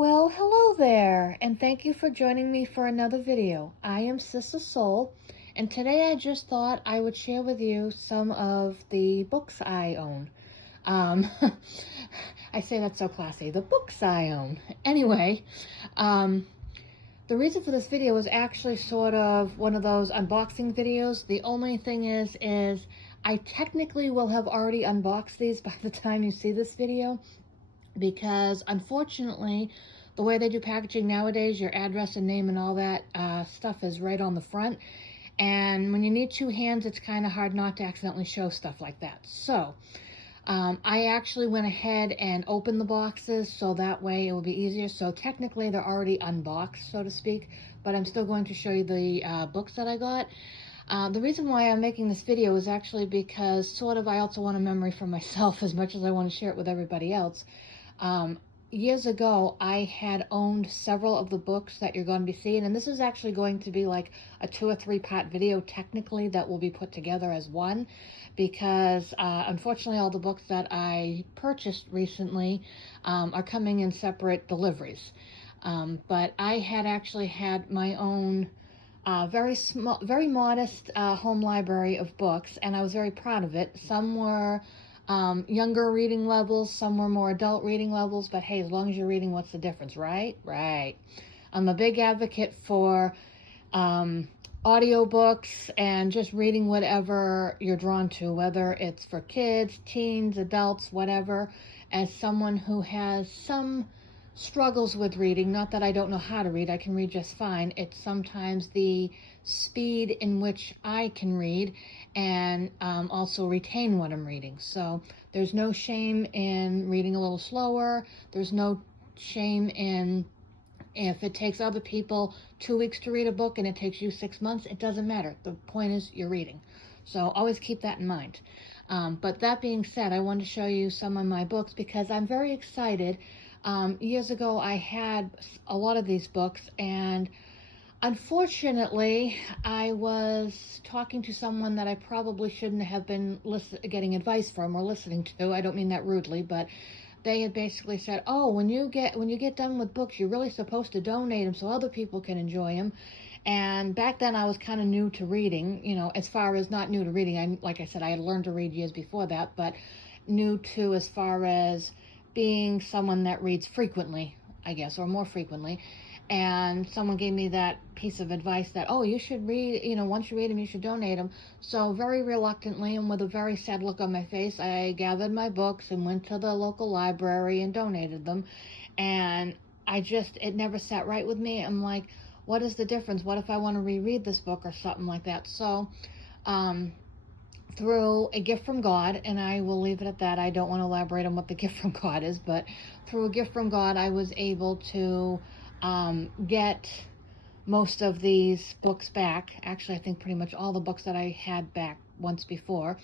Well, hello there, and thank you for joining me for another video. I am Sister Soul, and today I just thought I would share with you some of the books I own. Um, I say that so classy, the books I own. Anyway, the reason for this video is actually sort of one of those unboxing videos. The only thing is I technically will have already unboxed these by the time you see this video, because unfortunately the way they do packaging nowadays, your address and name and all that stuff is right on the front, and when you need two hands it's kind of hard not to accidentally show stuff like that. So I actually went ahead and opened the boxes so that way it will be easier. So technically they're already unboxed, so to speak, but I'm still going to show you the books that I got. The reason why I'm making this video is actually because sort of I also want a memory for myself as much as I want to share it with everybody else. Years ago, I had owned several of the books that you're going to be seeing, and this is actually going to be like a 2 or 3 part video technically that will be put together as one, because unfortunately all the books that I purchased recently are coming in separate deliveries. But I had actually had my own very small, very modest home library of books, and I was very proud of it. Some were younger reading levels, some were more adult reading levels, but hey, as long as you're reading, what's the difference, right? Right. I'm a big advocate for audiobooks and just reading whatever you're drawn to, whether it's for kids, teens, adults, whatever. As someone who has some struggles with reading, not that I don't know how to read, I can read just fine. It's sometimes the speed in which I can read and also retain what I'm reading. So there's no shame in reading a little slower. There's no shame in if it takes other people 2 weeks to read a book and it takes you 6 months. It doesn't matter. The point is you're reading. So always keep that in mind. But that being said, I wanted to show you some of my books because I'm very excited. Years ago, I had a lot of these books, and unfortunately, I was talking to someone that I probably shouldn't have been getting advice from or listening to. I don't mean that rudely, but they had basically said, "Oh, when you get done with books, you're really supposed to donate them so other people can enjoy them." And back then, I was kind of new to reading. As far as not new to reading, like I said, I had learned to read years before that, but new to as far as being someone that reads frequently, I guess, or more frequently. And someone gave me that piece of advice that, oh, you should read, once you read them, you should donate them. So very reluctantly and with a very sad look on my face, I gathered my books and went to the local library and donated them. And it never sat right with me. I'm like, what is the difference? What if I want to reread this book or something like that? So, through a gift from God, and I will leave it at that. I don't want to elaborate on what the gift from God is, but through a gift from God, I was able to get most of these books back. Actually, I think pretty much all the books that I had back once before.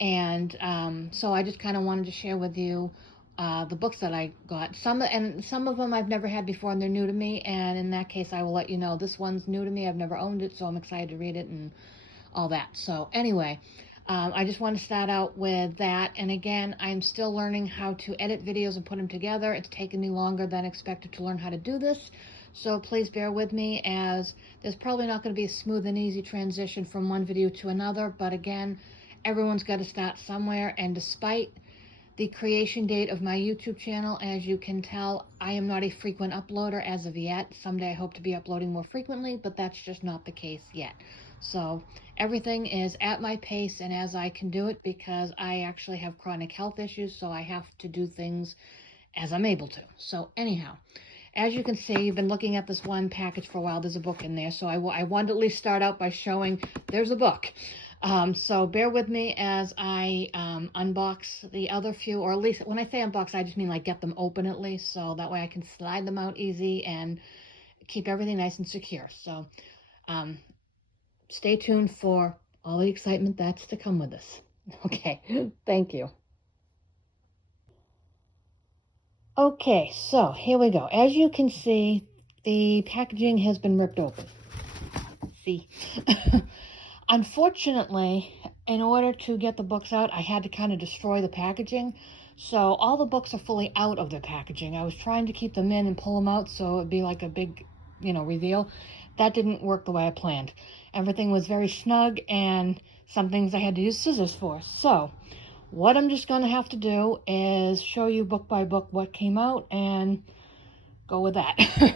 And so I just kind of wanted to share with you the books that I got. Some of them I've never had before, and they're new to me. And in that case, I will let you know this one's new to me. I've never owned it, so I'm excited to read it and all that. So anyway, I just want to start out with that. And again, I'm still learning how to edit videos and put them together. It's taken me longer than expected to learn how to do this. So please bear with me, as there's probably not going to be a smooth and easy transition from one video to another. But again, everyone's got to start somewhere. And despite the creation date of my YouTube channel, as you can tell, I am not a frequent uploader as of yet. Someday I hope to be uploading more frequently, but that's just not the case yet. So everything is at my pace and as I can do it, because I actually have chronic health issues, so I have to do things as I'm able to. So anyhow, as you can see, you've been looking at this one package for a while. There's a book in there, so I wanted to at least start out by showing there's a book. So bear with me as I unbox the other few, or at least when I say unbox, I just mean like get them open at least, so that way I can slide them out easy and keep everything nice and secure. So stay tuned for all the excitement that's to come with this. Okay, thank you. Okay, so here we go. As you can see, the packaging has been ripped open. See? Unfortunately, in order to get the books out, I had to kind of destroy the packaging. So all the books are fully out of their packaging. I was trying to keep them in and pull them out so it'd be like a big, reveal. That didn't work the way I planned. Everything was very snug, and some things I had to use scissors for. So what I'm just going to have to do is show you book by book what came out and go with that.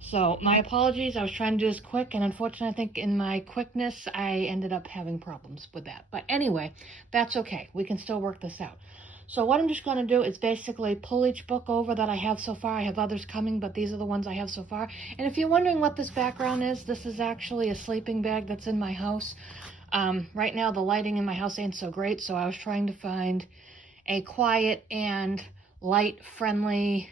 So my apologies. I was trying to do this quick, and unfortunately I think in my quickness I ended up having problems with that. But anyway, that's okay. We can still work this out. So what I'm just going to do is basically pull each book over that I have so far. I have others coming, but these are the ones I have so far. And if you're wondering what this background is, this is actually a sleeping bag that's in my house. Right now the lighting in my house ain't so great, so I was trying to find a quiet and light-friendly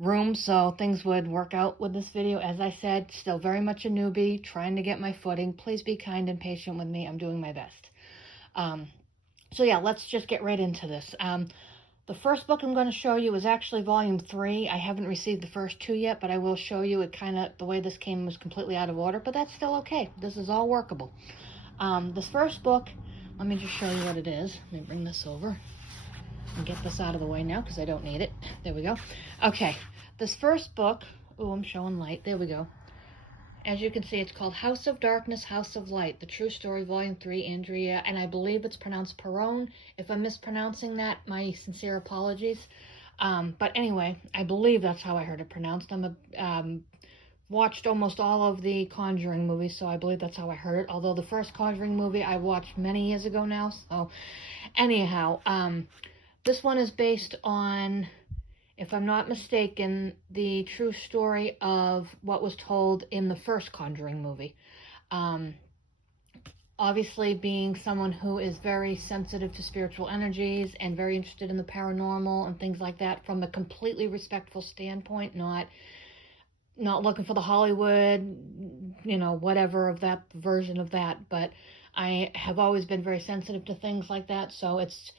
room so things would work out with this video. As I said, still very much a newbie, trying to get my footing. Please be kind and patient with me. I'm doing my best. So yeah, let's just get right into this. The first book I'm going to show you is actually volume 3. I haven't received the first 2 yet, but I will show you. It the way this came was completely out of order, but that's still okay. This is all workable. This first book, let me just show you what it is. Let me bring this over and get this out of the way now because I don't need it. There we go. Okay, this first book, oh, I'm showing light. There we go. As you can see, it's called House of Darkness, House of Light, The True Story, Volume 3, Andrea, and I believe it's pronounced Perone. If I'm mispronouncing that, my sincere apologies. But anyway, I believe that's how I heard it pronounced. I'm watched almost all of the Conjuring movies, so I believe that's how I heard it. Although the first Conjuring movie I watched many years ago now. So anyhow, this one is based on, if I'm not mistaken, the true story of what was told in the first Conjuring movie. Obviously, being someone who is very sensitive to spiritual energies and very interested in the paranormal and things like that from a completely respectful standpoint, not looking for the Hollywood, whatever of that version of that, but I have always been very sensitive to things like that, so it's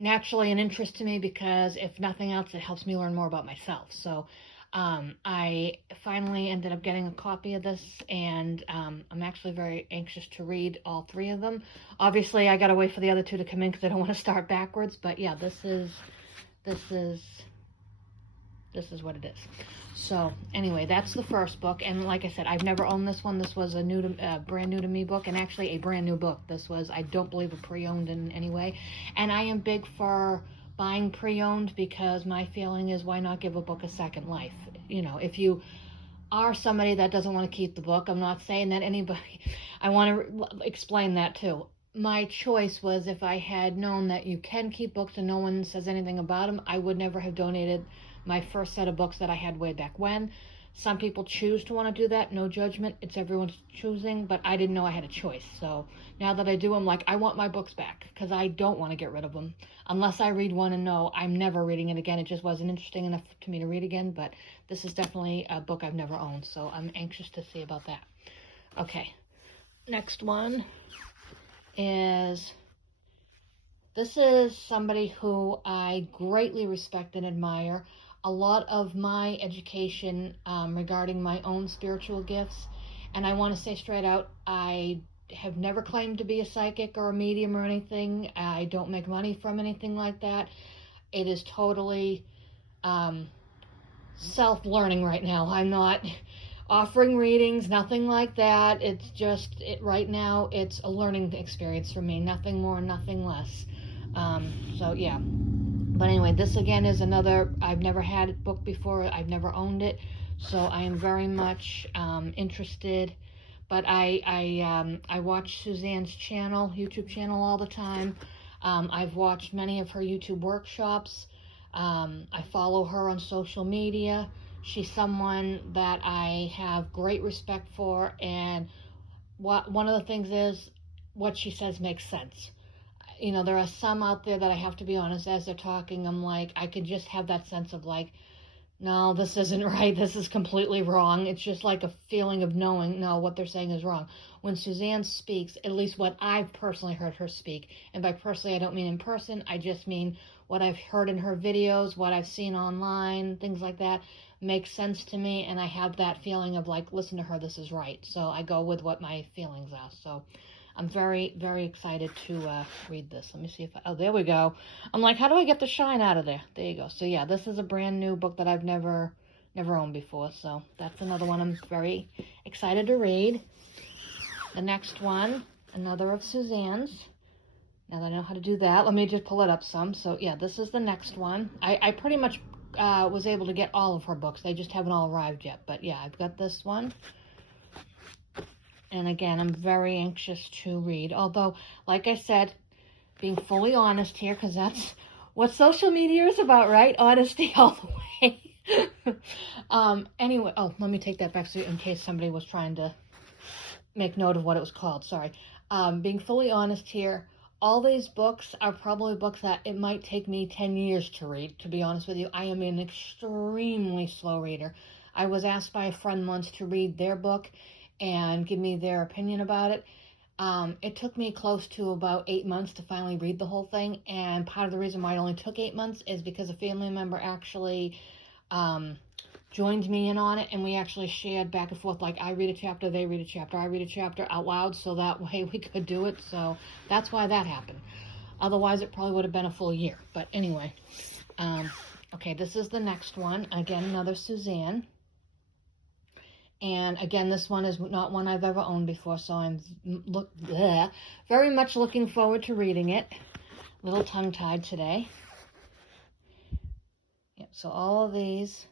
naturally an interest to me because if nothing else, it helps me learn more about myself. So I finally ended up getting a copy of this, and I'm actually very anxious to read all 3 of them. Obviously, I gotta wait for the other 2 to come in because I don't want to start backwards, but yeah, this is what it is. So anyway, that's the first book, and like I said, I've never owned this one. This was a brand new to me book, and actually a brand new book. This was, I don't believe, a pre-owned in any way, and I am big for buying pre-owned because my feeling is, why not give a book a second life? If you are somebody that doesn't want to keep the book, I'm not saying that anybody, I want to explain that too. My choice was, if I had known that you can keep books and no one says anything about them, I would never have donated my first set of books that I had way back when. Some people choose to want to do that, no judgment, it's everyone's choosing, but I didn't know I had a choice. So now that I do, I'm like, I want my books back because I don't want to get rid of them. Unless I read one and know I'm never reading it again. It just wasn't interesting enough to me to read again, but this is definitely a book I've never owned, so I'm anxious to see about that. Okay, next one is, this is somebody who I greatly respect and admire. A lot of my education regarding my own spiritual gifts, and I want to say straight out, I have never claimed to be a psychic or a medium or anything. I don't make money from anything like that. It is totally self-learning right now. I'm not offering readings, nothing like that. It's just, right now, it's a learning experience for me. Nothing more, nothing less. So yeah. But anyway, this again is another, I've never had a book before, I've never owned it, so I am very much interested. But I watch Suzanne's channel, YouTube channel, all the time. I've watched many of her YouTube workshops. I follow her on social media. She's someone that I have great respect for, and one of the things is, what she says makes sense. There are some out there that I have to be honest, as they're talking, I'm like, I could just have that sense of like, no, this isn't right, this is completely wrong. It's just like a feeling of knowing, no, what they're saying is wrong. When Suzanne speaks, at least what I've personally heard her speak, and by personally I don't mean in person, I just mean what I've heard in her videos, what I've seen online, things like that, makes sense to me, and I have that feeling of like, listen to her, this is right. So I go with what my feelings are. So I'm very, very excited to read this. Let me see if oh, there we go. I'm like, how do I get the shine out of there? There you go. So yeah, this is a brand new book that I've never owned before. So that's another one I'm very excited to read. The next one, another of Suzanne's. Now that I know how to do that, let me just pull it up some. So yeah, this is the next one. I pretty much was able to get all of her books. They just haven't all arrived yet. But yeah, I've got this one. And again, I'm very anxious to read. Although, like I said, being fully honest here, because that's what social media is about, right? Honesty all the way. Anyway, oh, let me take that back so in case somebody was trying to make note of what it was called. Sorry. Being fully honest here, all these books are probably books that it might take me 10 years to read, to be honest with you. I am an extremely slow reader. I was asked by a friend once to read their book and give me their opinion about it. It took me close to about 8 months to finally read the whole thing, and part of the reason why it only took 8 months is because a family member actually joined me in on it, and we actually shared back and forth, like I read a chapter, they read a chapter, I read a chapter out loud, so that way we could do it. So that's why that happened. Otherwise it probably would have been a full year. But anyway, okay, this is the next one. Again, another Suzanne. And again, this one is not one I've ever owned before, so I'm very much looking forward to reading it. A little tongue-tied today. Yep, so all of these.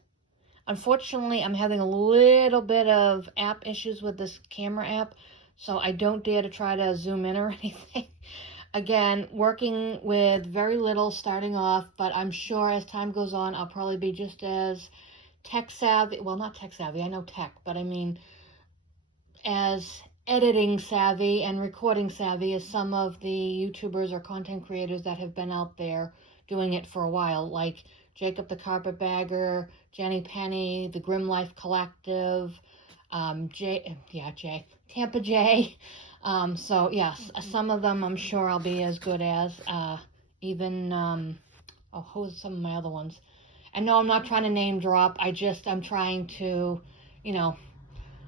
Unfortunately, I'm having a little bit of app issues with this camera app, so I don't dare to try to zoom in or anything. Again, working with very little starting off, but I'm sure as time goes on, I'll probably be just as tech savvy. Well, not tech savvy, I know tech, but I mean as editing savvy and recording savvy as some of the YouTubers or content creators that have been out there doing it for a while, like Jacob the Carpetbagger, Jenny Penny, the Grim Life Collective, Tampa J. So yes, some of them I'm sure I'll be as good as. Even who's some of my other ones? And no, I'm not trying to name drop. I'm trying to,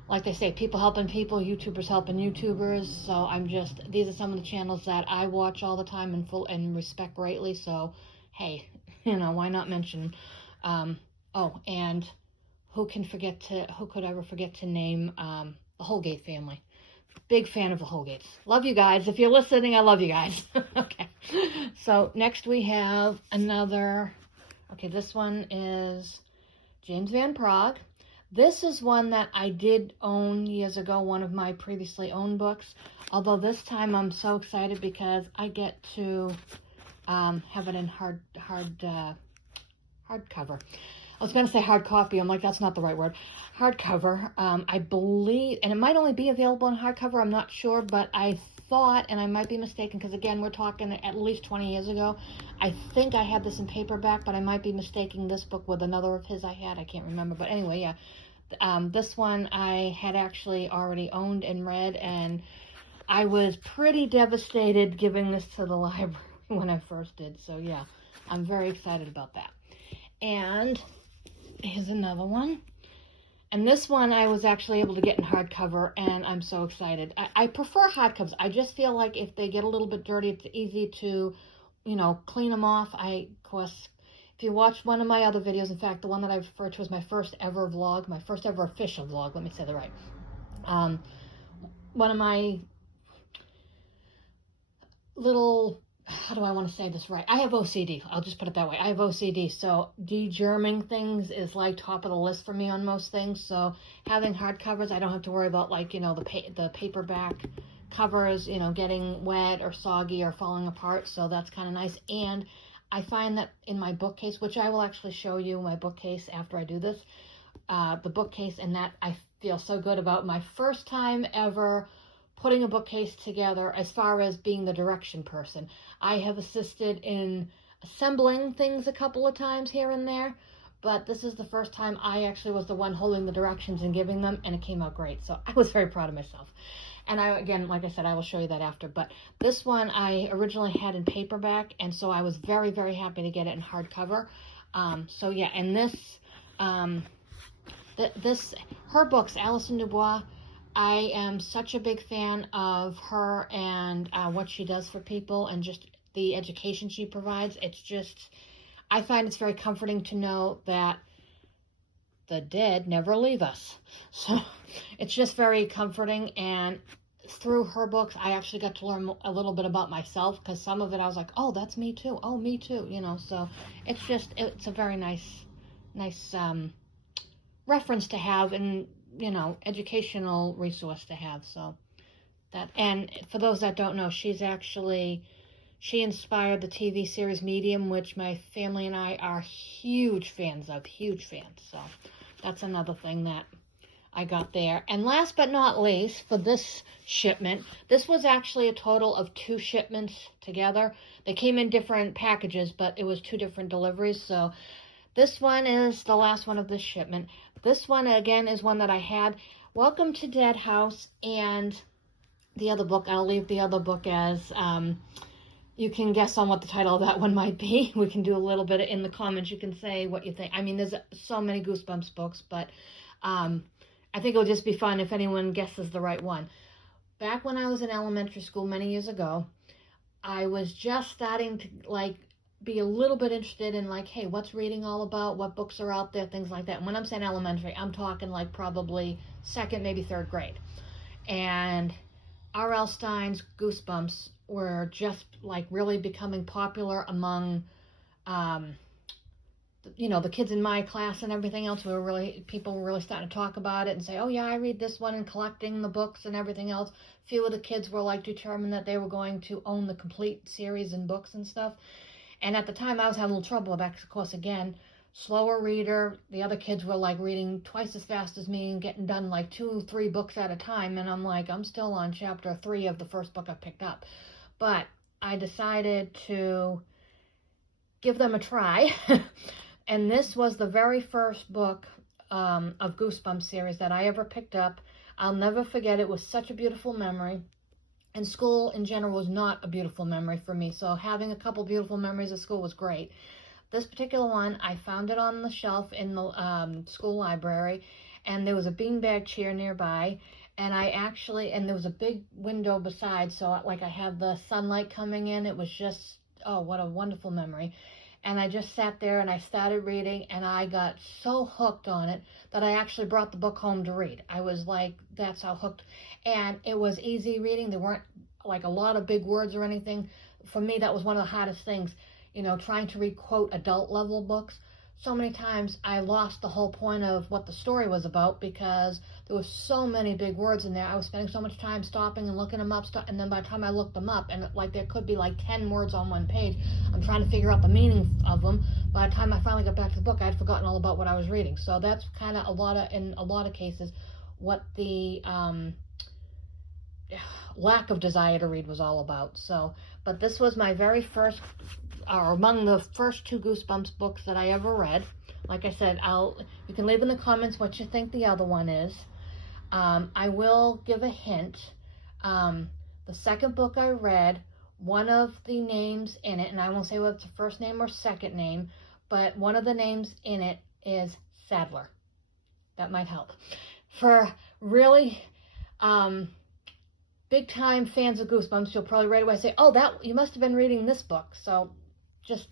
like they say, people helping people, YouTubers helping YouTubers. So these are some of the channels that I watch all the time and respect greatly. So, hey, why not mention? And who could ever forget to name the Holgate family? Big fan of the Holgates. Love you guys. If you're listening, I love you guys. Okay. So next we have another. Okay, this one is James Van Praagh. This is one that I did own years ago, one of my previously owned books. Although this time I'm so excited because I get to have it in hardcover. I was going to say hard copy. I'm like, that's not the right word. Hardcover. I believe, and it might only be available in hardcover. I'm not sure, but I thought, and I might be mistaken, because again, we're talking at least 20 years ago. I think I had this in paperback, but I might be mistaking this book with another of his I had. I can't remember. But anyway, yeah. This one I had actually already owned and read, and I was pretty devastated giving this to the library when I first did. So yeah, I'm very excited about that. And here's another one. And this one I was actually able to get in hardcover, and I'm so excited. I prefer hardcovers. I just feel like if they get a little bit dirty, it's easy to, clean them off. Of course, if you watch one of my other videos, in fact, the one that I referred to as my first ever vlog, my first ever official vlog, let me say that right. One of my little, how do I want to say this right? I have OCD. I'll just put it that way. I have OCD. So de-germing things is like top of the list for me on most things. So having hardcovers, I don't have to worry about the paperback covers, getting wet or soggy or falling apart. So that's kind of nice. And I find that in my bookcase, which I will actually show you my bookcase after I do this, the bookcase, and that I feel so good about. My first time ever putting a bookcase together as far as being the direction person. I have assisted in assembling things a couple of times here and there, but this is the first time I actually was the one holding the directions and giving them, and it came out great. So I was very proud of myself. And again, like I said, I will show you that after. But this one I originally had in paperback, and so I was very, very happy to get it in hardcover. So yeah, and her books, Alison Dubois, I am such a big fan of her and what she does for people and just the education she provides. It's just, I find it's very comforting to know that the dead never leave us. So it's just very comforting. And through her books, I actually got to learn a little bit about myself, because some of it I was like, oh, that's me too. Oh, me too. So it's a very nice reference to have, and, educational resource to have. So and for those that don't know, she inspired the TV series Medium, which my family and I are huge fans of, huge fans. So that's another thing that I got there. And last but not least, for this shipment, this was actually a total of 2 shipments together. They came in different packages, but it was 2 different deliveries. So this one is the last one of this shipment. This one, again, is one that I had. Welcome to Dead House. And the other book, I'll leave the other book as... you can guess on what the title of that one might be. We can do a little bit in the comments. You can say what you think. I mean, there's so many Goosebumps books, but I think it'll just be fun if anyone guesses the right one. Back when I was in elementary school many years ago, I was just starting to be a little bit interested in hey, what's reading all about? What books are out there? Things like that. And when I'm saying elementary, I'm talking probably 2nd, maybe 3rd grade. And R.L. Stine's Goosebumps were just really becoming popular among the kids in my class and everything else. People were really starting to talk about it and say, oh yeah, I read this one, and collecting the books and everything else. Few of the kids were determined that they were going to own the complete series and books and stuff. And at the time I was having a little trouble with that, of course, again, slower reader. The other kids were reading twice as fast as me and getting done 2, 3 books at a time. And I'm I'm still on chapter 3 of the first book I picked up. But I decided to give them a try. And this was the very first book of Goosebumps series that I ever picked up. I'll never forget. It was such a beautiful memory. And school in general was not a beautiful memory for me. So having a couple beautiful memories of school was great. This particular one, I found it on the shelf in the school library, and there was a beanbag chair nearby, and there was a big window beside, so I had the sunlight coming in. It was just, oh, what a wonderful memory. And I just sat there and I started reading, and I got so hooked on it that I actually brought the book home to read. I was that's how hooked. And it was easy reading. There weren't a lot of big words or anything. For me, that was one of the hardest things. Trying to read, quote, adult level books. So many times I lost the whole point of what the story was about, because there were so many big words in there. I was spending so much time stopping and looking them up, and then by the time I looked them up, and there could be 10 words on one page, I'm trying to figure out the meaning of them. By the time I finally got back to the book, I had forgotten all about what I was reading. So that's kind of in a lot of cases, what the lack of desire to read was all about. So, but this was my very first, or among the first 2 Goosebumps books that I ever read. Like I said, you can leave in the comments what you think the other one is. I will give a hint. The second book I read, one of the names in it, and I won't say whether it's the first name or second name, but one of the names in it is Sadler. That might help. For really big time fans of Goosebumps, you'll probably right away say, oh, you must have been reading this book. So just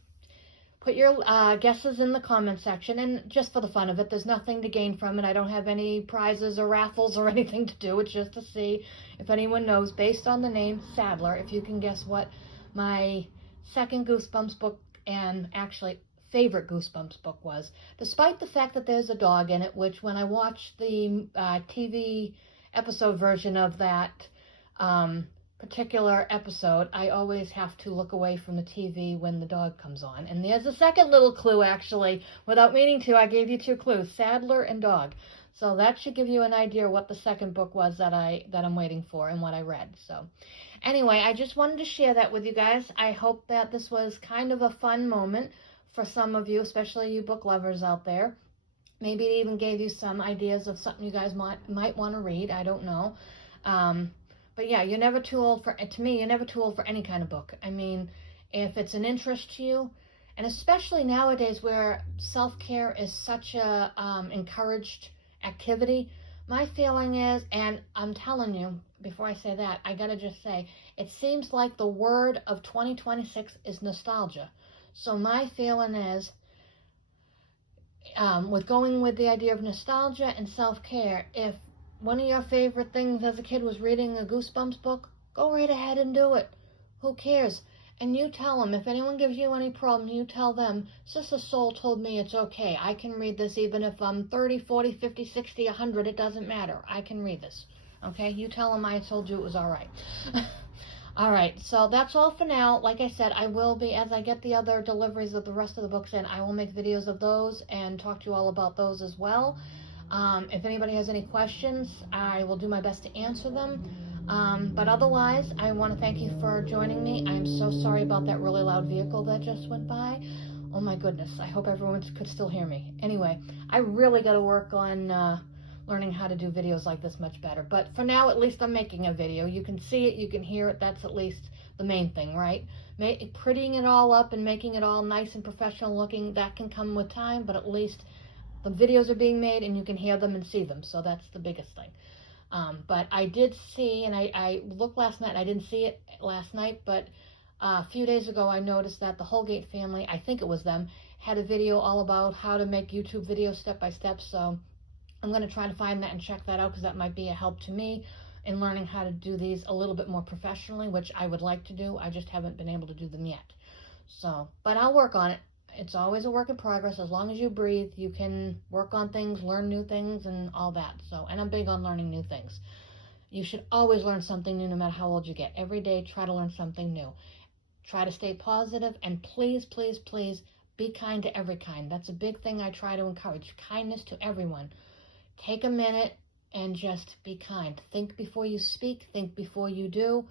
put your guesses in the comment section, and just for the fun of it, there's nothing to gain from it. I don't have any prizes or raffles or anything to do. It's just to see if anyone knows, based on the name Sadler, if you can guess what my second Goosebumps book, and actually favorite Goosebumps book, was. Despite the fact that there's a dog in it, which when I watched the TV episode version of that particular episode, I always have to look away from the TV when the dog comes on. And there's a second little clue, actually. Without meaning to, I gave you 2 clues: Sadler and dog. So that should give you an idea what the second book was that I'm waiting for and what I read. So anyway, I just wanted to share that with you guys. I hope that this was kind of a fun moment for some of you, especially you book lovers out there. Maybe it even gave you some ideas of something you guys might want to read. I don't know. But yeah, you're never too old to me, you're never too old for any kind of book. I mean, if it's an interest to you, and especially nowadays where self-care is such a encouraged activity, My feeling is, and I'm telling you, before I say that, I gotta just say, it seems like the word of 2026 is nostalgia. So my feeling is, with going with the idea of nostalgia and self-care, if one of your favorite things as a kid was reading a Goosebumps book, go right ahead and do it. Who cares? And you tell them, if anyone gives you any problem, you tell them, Sister Soul told me it's okay. I can read this even if I'm 30, 40, 50, 60, 100. It doesn't matter. I can read this. Okay? You tell them I told you it was all right. All right, so that's all for now. Like I said, I will be, as I get the other deliveries of the rest of the books in, I will make videos of those and talk to you all about those as well. If anybody has any questions, I will do my best to answer them. But otherwise, I want to thank you for joining me. I'm so sorry about that really loud vehicle that just went by. Oh my goodness, I hope everyone could still hear me. Anyway, I really got to work on learning how to do videos like this much better. But for now, at least I'm making a video. You can see it, you can hear it. That's at least the main thing, right? Prettying it all up and making it all nice and professional looking, that can come with time, but at least the videos are being made and you can hear them and see them. So that's the biggest thing. But I did see, and I looked last night, and I didn't see it last night, but a few days ago I noticed that the Holgate family, I think it was them, had a video all about how to make YouTube videos step by step. So I'm going to try to find that and check that out, because that might be a help to me in learning how to do these a little bit more professionally, which I would like to do. I just haven't been able to do them yet. So, but I'll work on it. It's always a work in progress. As long as you breathe, you can work on things, learn new things, and all that. So, and I'm big on learning new things. You should always learn something new, no matter how old you get. Every day, try to learn something new. Try to stay positive, and please, please, please be kind to every kind. That's a big thing I try to encourage. Kindness to everyone. Take a minute and just be kind. Think before you speak. Think before you do.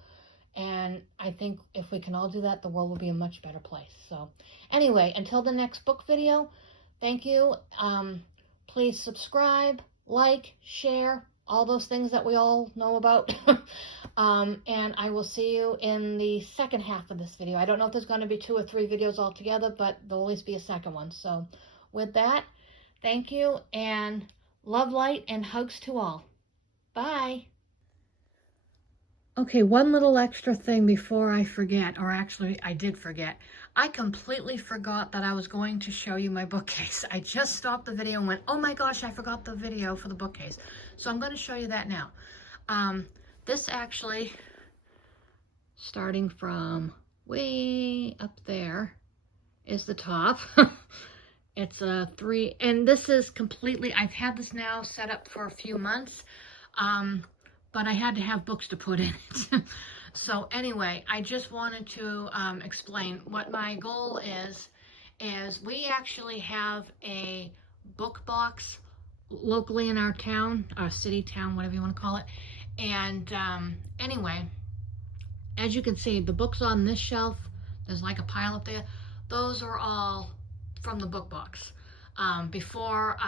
And I think if we can all do that, the world will be a much better place. So anyway, until the next book video, thank you. Please subscribe, like, share, all those things that we all know about. And I will see you in the second half of this video. I don't know if there's going to be 2 or 3 videos altogether, but there'll always be a second one. So with that, thank you, and love, light, and hugs to all. Bye. Okay, one little extra thing before I forget, or actually I did forget. I completely forgot that I was going to show you my bookcase. I just stopped the video and went, oh my gosh, I forgot the video for the bookcase. So I'm going to show you that now. This actually, starting from way up there, is the top. It's a 3, and this is completely, I've had this now set up for a few months. But I had to have books to put in it. So anyway, I just wanted to explain what my goal is we actually have a book box locally in our town, or city, town, whatever you want to call it. And anyway, as you can see, the books on this shelf, there's like a pile up there. Those are all from the book box. Before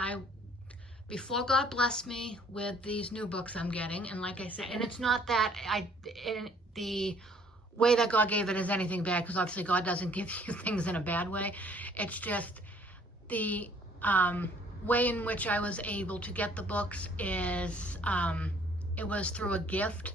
God blessed me with these new books I'm getting, and like I said, and it's not that the way that God gave it is anything bad, because obviously God doesn't give you things in a bad way. It's just the way in which I was able to get the books is it was through a gift,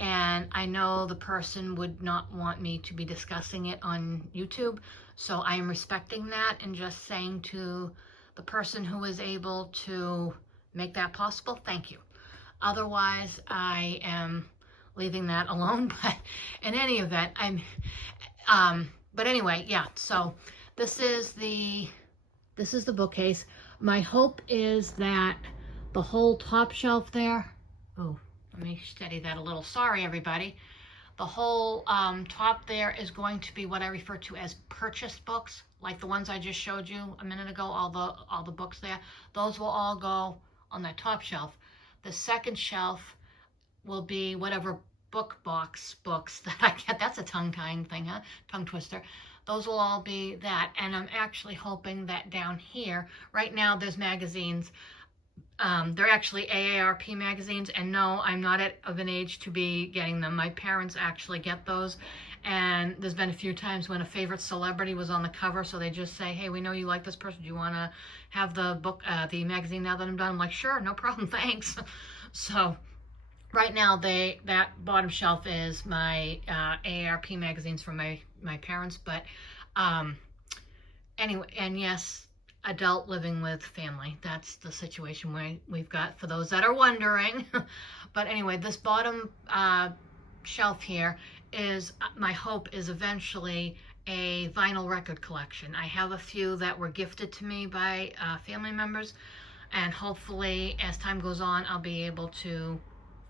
and I know the person would not want me to be discussing it on YouTube, so I am respecting that and just saying to the person who was able to make that possible, thank you. Otherwise, I am leaving that alone. But in any event, but anyway, yeah. So this is the bookcase. My hope is that the whole top shelf there. Oh, let me steady that a little. Sorry, everybody. The whole top there is going to be what I refer to as purchased books, like the ones I just showed you a minute ago, all the books there. Those will all go on that top shelf. The second shelf will be whatever book box books that I get. That's a tongue-tying thing, huh? Tongue twister. Those will all be that. And I'm actually hoping that down here, right now there's magazines. They're actually AARP magazines, and no, I'm not of an age to be getting them. My parents actually get those, And there's been a few times when a favorite celebrity was on the cover, so they just say, hey, we know you like this person. Do you want to have the book, the magazine now that I'm done? I'm like, sure, no problem, thanks. So right now, that bottom shelf is my AARP magazines from my parents. But anyway, and yes, adult living with family. That's the situation we've got, for those that are wondering. But anyway, this bottom shelf here is, my hope is eventually a vinyl record collection. I have a few that were gifted to me by family members, and hopefully as time goes on I'll be able to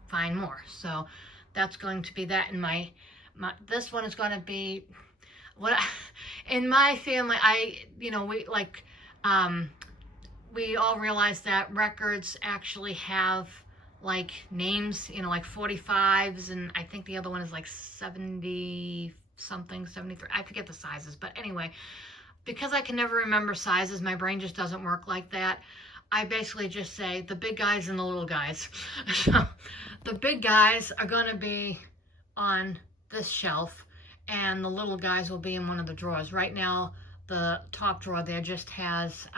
find more. So that's going to be that. And my this one is going to be what in my family, we all realize that records actually have like names, like 45s, and I think the other one is like 70 something, 73. I forget the sizes, but anyway, because I can never remember sizes, my brain just doesn't work like that. I basically just say the big guys and the little guys. So the big guys are going to be on this shelf, and the little guys will be in one of the drawers. Right now, the top drawer there just has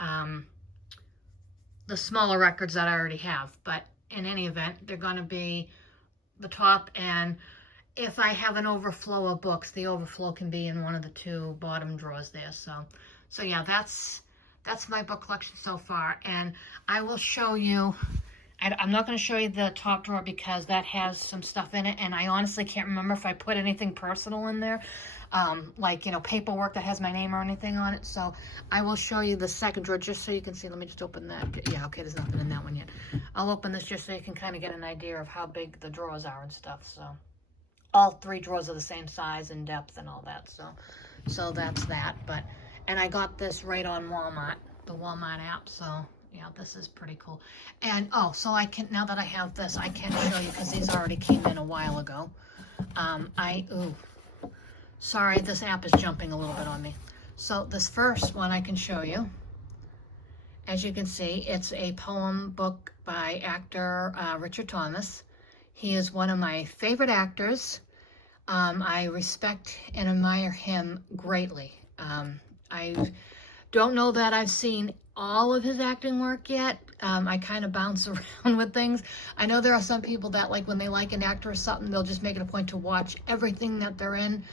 the smaller records that I already have. But in any event, they're going to be the top, and if I have an overflow of books, the overflow can be in one of the two bottom drawers there. So yeah, that's my book collection so far. And I will show you, I'm not going to show you the top drawer because that has some stuff in it, and I honestly can't remember if I put anything personal in there, like, paperwork that has my name or anything on it. So I will show you the second drawer just so you can see. Let me just open that. Yeah, okay, there's nothing in that one yet. I'll open this just so you can kind of get an idea of how big the drawers are and stuff. So all three drawers are the same size and depth and all that. So that's that. And I got this right on Walmart, the Walmart app. So yeah, this is pretty cool. And so I can, now that I have this, I can show you, because these already came in a while ago. Sorry, this app is jumping a little bit on me. So this first one I can show you. As you can see, it's a poem book by actor Richard Thomas. He is one of my favorite actors. I respect and admire him greatly. I don't know that I've seen all of his acting work yet. I kind of bounce around with things. I know there are some people that, like, when they like an actor or something, they'll just make it a point to watch everything that they're in.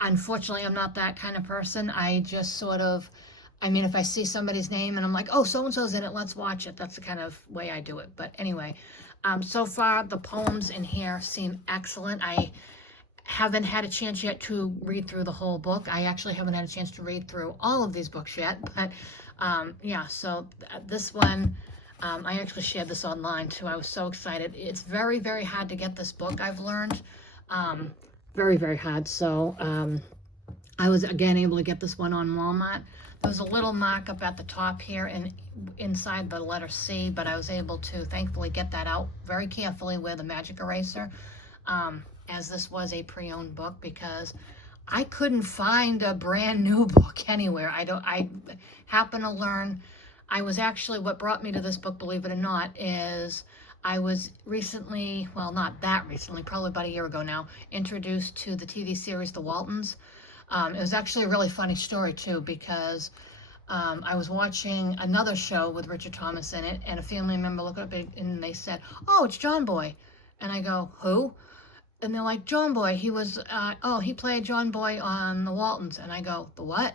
Unfortunately, I'm not that kind of person. I just sort of, if I see somebody's name and I'm like, oh, so-and-so's in it, let's watch it. That's the kind of way I do it. But anyway, so far the poems in here seem excellent. I haven't had a chance yet to read through the whole book. I actually haven't had a chance to read through all of these books yet. But yeah, so this one, I actually shared this online too. I was so excited. It's very, very hard to get this book, I've learned. Very, very hard. So I was, again, able to get this one on Walmart. There was a little markup at the top here and inside the letter C, but I was able to thankfully get that out very carefully with a magic eraser, as this was a pre-owned book, because I couldn't find a brand new book anywhere. I happen to learn, I was actually, what brought me to this book, believe it or not, is I was recently, well, not that recently, probably about a year ago now, introduced to the TV series The Waltons. It was actually a really funny story too, because I was watching another show with Richard Thomas in it, and a family member looked up and they said, oh, it's John Boy. And I go, who? And they're like, John Boy. He was, he played John Boy on The Waltons. And I go, the what?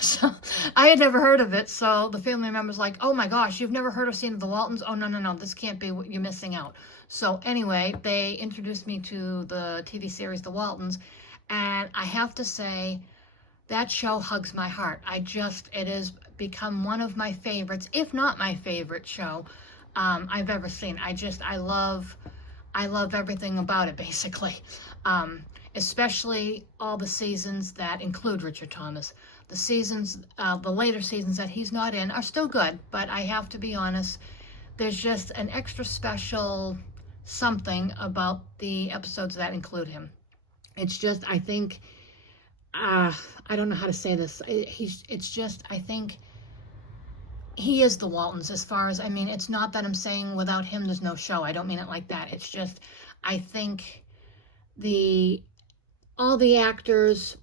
So I had never heard of it. So the family member's like, oh my gosh, you've never heard or seen of The Waltons? Oh, no, this can't be what you're missing out. So anyway, they introduced me to the TV series The Waltons. And I have to say, that show hugs my heart. It has become one of my favorites, if not my favorite show I've ever seen. I love everything about it, basically. Especially all the seasons that include Richard Thomas. The seasons, the later seasons that he's not in are still good, but I have to be honest, there's just an extra special something about the episodes that include him. It's just, I think, I don't know how to say this. I think he is the Waltons as far as, it's not that I'm saying without him there's no show. I don't mean it like that. It's just, I think all the actors,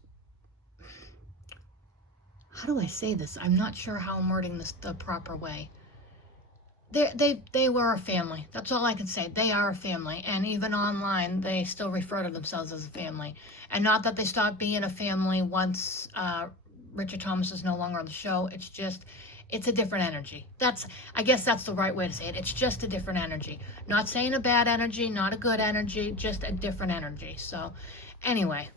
how do I say this? I'm not sure how I'm wording this the proper way. They were a family. That's all I can say. They are a family. And even online, they still refer to themselves as a family. And not that they stopped being a family once Richard Thomas is no longer on the show. It's just, it's a different energy. I guess that's the right way to say it. It's just a different energy. Not saying a bad energy, not a good energy, just a different energy. So anyway,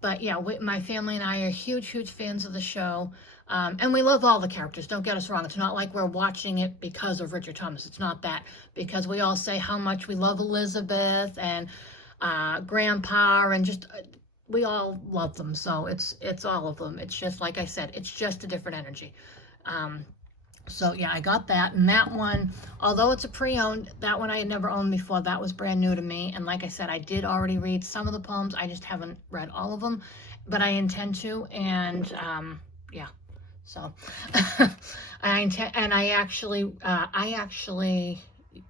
but yeah, my family and I are huge, huge fans of the show. And we love all the characters. Don't get us wrong. It's not like we're watching it because of Richard Thomas. It's not that. Because we all say how much we love Elizabeth and Grandpa, and just we all love them. So it's all of them. It's just like I said. It's just a different energy. So yeah, I got that. And that one, although it's a pre-owned, that one I had never owned before. That was brand new to me. And like I said, I did already read some of the poems. I just haven't read all of them, but I intend to. And yeah. So I actually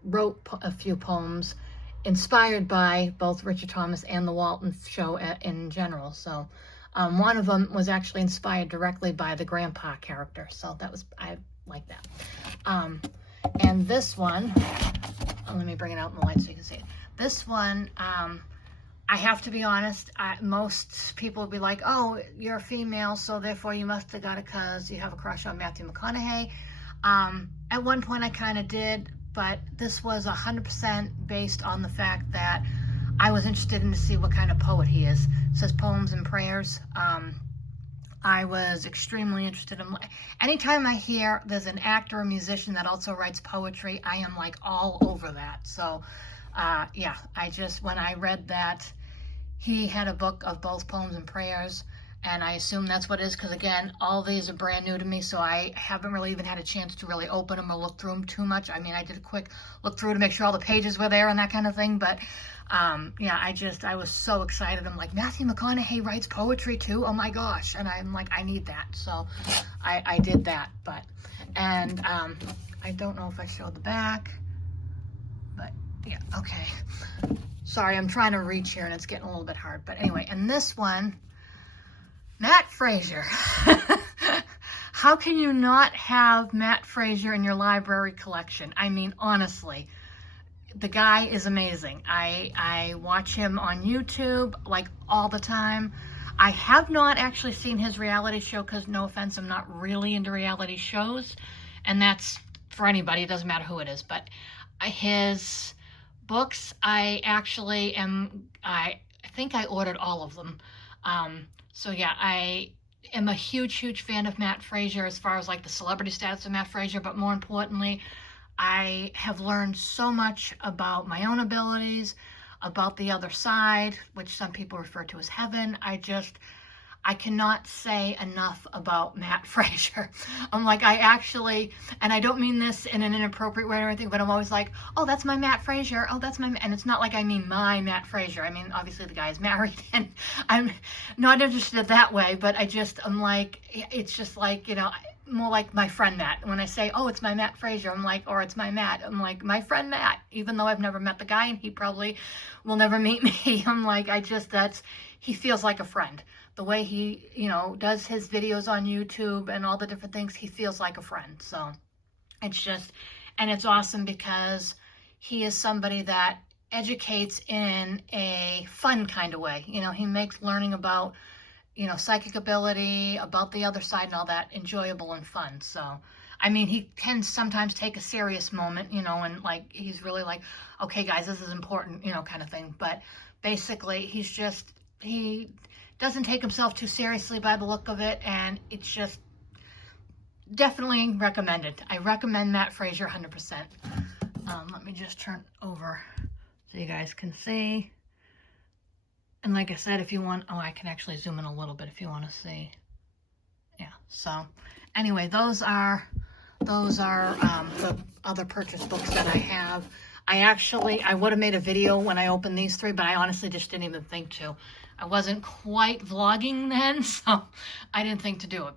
wrote a few poems inspired by both Richard Thomas and the Walton show in general. So one of them was actually inspired directly by the grandpa character. So I like that. And this one, let me bring it out in the light so you can see it. This one, I have to be honest, most people would be like, oh, you're a female, so therefore you must have got it because you have a crush on Matthew McConaughey. At one point I kind of did, but this was 100% based on the fact that I was interested in to see what kind of poet he is. It says poems and prayers. I was extremely interested in, anytime I hear there's an actor or musician that also writes poetry, I am like all over that. So yeah, when I read that he had a book of both poems and prayers, and I assume that's what it is, because again, all these are brand new to me, so I haven't really even had a chance to really open them or look through them too much. I mean, I did a quick look through to make sure all the pages were there and that kind of thing, but yeah, I was so excited. I'm like, Matthew McConaughey writes poetry too? Oh my gosh. And I'm like, I need that. So I did that, and I don't know if I showed the back, but yeah, okay. Sorry, I'm trying to reach here and it's getting a little bit hard. But anyway, and this one, Matt Fraser. How can you not have Matt Fraser in your library collection? I mean, honestly, the guy is amazing. I watch him on YouTube like all the time. I have not actually seen his reality show because, no offense, I'm not really into reality shows. And that's for anybody. It doesn't matter who it is. But his books, I think I ordered all of them. So yeah, I am a huge, huge fan of Matt Fraser as far as like the celebrity status of Matt Fraser, but more importantly, I have learned so much about my own abilities, about the other side, which some people refer to as heaven. I cannot say enough about Matt Fraser. I'm like, and I don't mean this in an inappropriate way or anything, but I'm always like, oh, that's my Matt Fraser. Oh, that's and it's not like I mean my Matt Fraser. I mean, obviously the guy is married and I'm not interested that way, but I'm like, it's just like, more like my friend Matt. When I say, oh, it's my Matt Fraser, I'm like, or it's my Matt, I'm like, my friend Matt, even though I've never met the guy and he probably will never meet me. I'm like, he feels like a friend. The way he, does his videos on YouTube and all the different things, he feels like a friend. So and it's awesome because he is somebody that educates in a fun kind of way. He makes learning about, psychic ability, about the other side and all that enjoyable and fun. So, I mean, he can sometimes take a serious moment, and like, he's really like, okay, guys, this is important, kind of thing. But basically, he doesn't take himself too seriously by the look of it, and it's just definitely recommended. I recommend Matt Fraser 100%. Let me just turn over so you guys can see. And like I said, if you want, I can actually zoom in a little bit if you want to see. Yeah, so anyway, those are the other purchase books that I have. I would have made a video when I opened these three, but I honestly just didn't even think to. I wasn't quite vlogging then, so I didn't think to do it.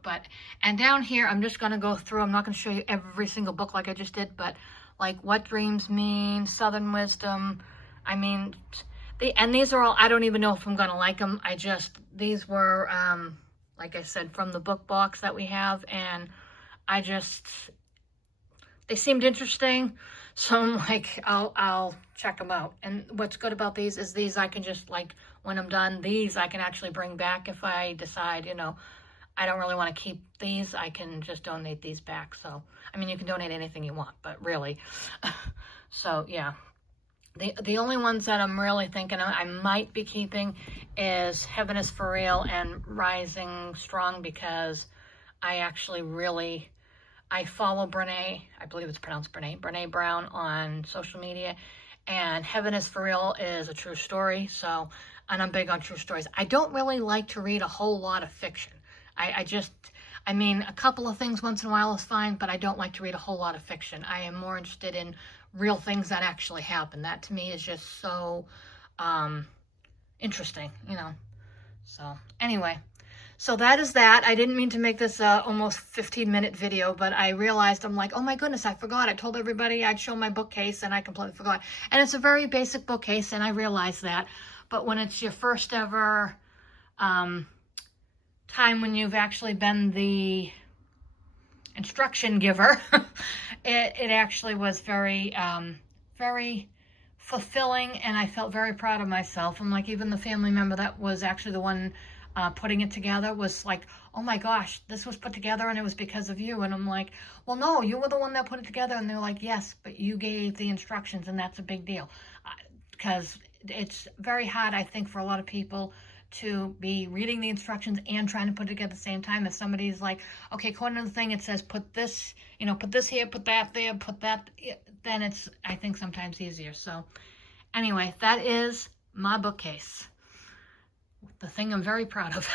And down here, I'm just going to go through. I'm not going to show you every single book like I just did, but like What Dreams Mean, Southern Wisdom. I mean, And these are all, I don't even know if I'm going to like them. These were, like I said, from the book box that we have, and they seemed interesting. So I'm like, I'll check them out. And what's good about these is these I can just, like, when I'm done, these I can actually bring back if I decide, you know, I don't really want to keep these. I can just donate these back. So, I mean, you can donate anything you want, but really. So, yeah. The only ones that I'm really thinking I might be keeping is Heaven is for Real and Rising Strong, because I actually really, I follow Brene, I believe it's pronounced Brene Brown on social media, and Heaven is for Real is a true story, so, and I'm big on true stories. I don't really like to read a whole lot of fiction. I mean, a couple of things once in a while is fine, but I don't like to read a whole lot of fiction. I am more interested in real things that actually happen. That to me is just so interesting, you know. So anyway, so that is that. I didn't mean to make this almost 15-minute video, but I realized, I'm like, oh my goodness, I forgot. I told everybody I'd show my bookcase, and I completely forgot. And it's a very basic bookcase, and I realized that. But when it's your first ever time when you've actually been the instruction giver, it actually was very, very fulfilling, and I felt very proud of myself. And like, even the family member that was actually the one putting it together was like, oh my gosh, this was put together and it was because of you. And I'm like, well, no, you were the one that put it together. And they're like, yes, but you gave the instructions, and that's a big deal, because it's very hard, I think, for a lot of people to be reading the instructions and trying to put it together at the same time. If somebody's like, okay, according to the thing, it says put this, you know, put this here, put that there, put that, then it's, I think, sometimes easier. So anyway, that is my bookcase, the thing I'm very proud of.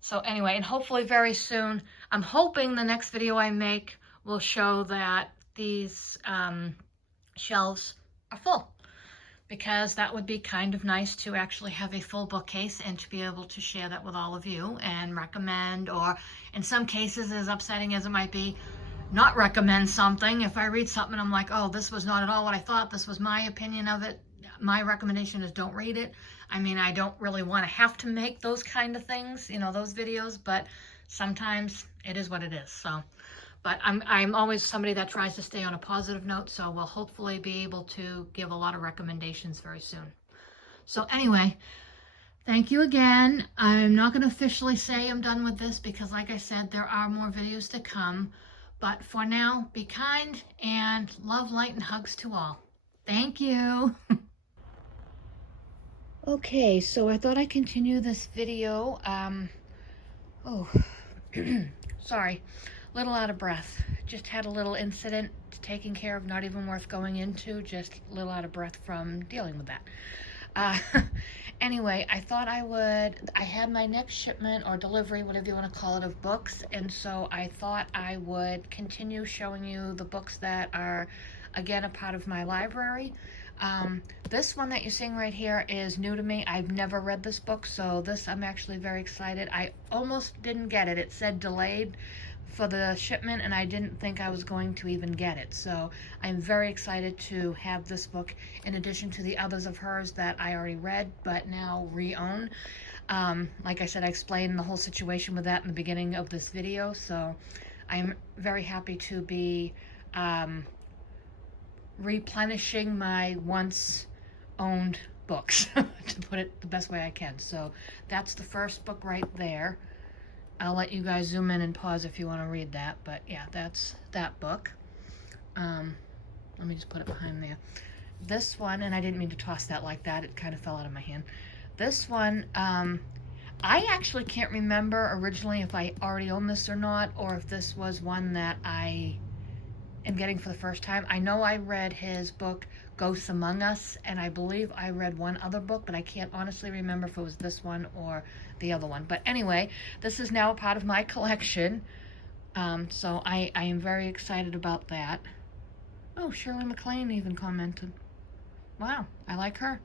So anyway, and hopefully very soon, I'm hoping the next video I make will show that these shelves are full, because that would be kind of nice to actually have a full bookcase and to be able to share that with all of you and recommend, or in some cases, as upsetting as it might be, not recommend something. If I read something and I'm like, oh, this was not at all what I thought, this was my opinion of it, my recommendation is don't read it. I mean, I don't really want to have to make those kind of things, you know, those videos, but sometimes it is what it is. So, but I'm always somebody that tries to stay on a positive note, so we'll hopefully be able to give a lot of recommendations very soon. So anyway, thank you again. I'm not going to officially say I'm done with this, because like I said, there are more videos to come. But for now, be kind, and love, light, and hugs to all. Thank you. Okay, so I thought I'd continue this video. Sorry. Little out of breath. Just had a little incident taking care of, not even worth going into, just a little out of breath from dealing with that. Anyway, I thought I had my next shipment or delivery, whatever you want to call it, of books, and so I thought I would continue showing you the books that are, again, a part of my library. This one that you're seeing right here is new to me. I've never read this book, so this I'm actually very excited. I almost didn't get it. It said delayed for the shipment, and I didn't think I was going to even get it. So I'm very excited to have this book, in addition to the others of hers that I already read but now re-own. Like I said, I explained the whole situation with that in the beginning of this video, so I'm very happy to be replenishing my once owned books, to put it the best way I can. So that's the first book right there. I'll let you guys zoom in and pause if you want to read that, but yeah, that's that book. Let me just put it behind there. This one, and I didn't mean to toss that like that, it kind of fell out of my hand. This one, I actually can't remember originally if I already owned this or not, or if this was one that I am getting for the first time. I know I read his book, Ghosts Among Us, and I believe I read one other book, but I can't honestly remember if it was this one or the other one. But anyway, this is now a part of my collection, so I am very excited about that. Oh, Shirley MacLaine even commented. Wow, I like her.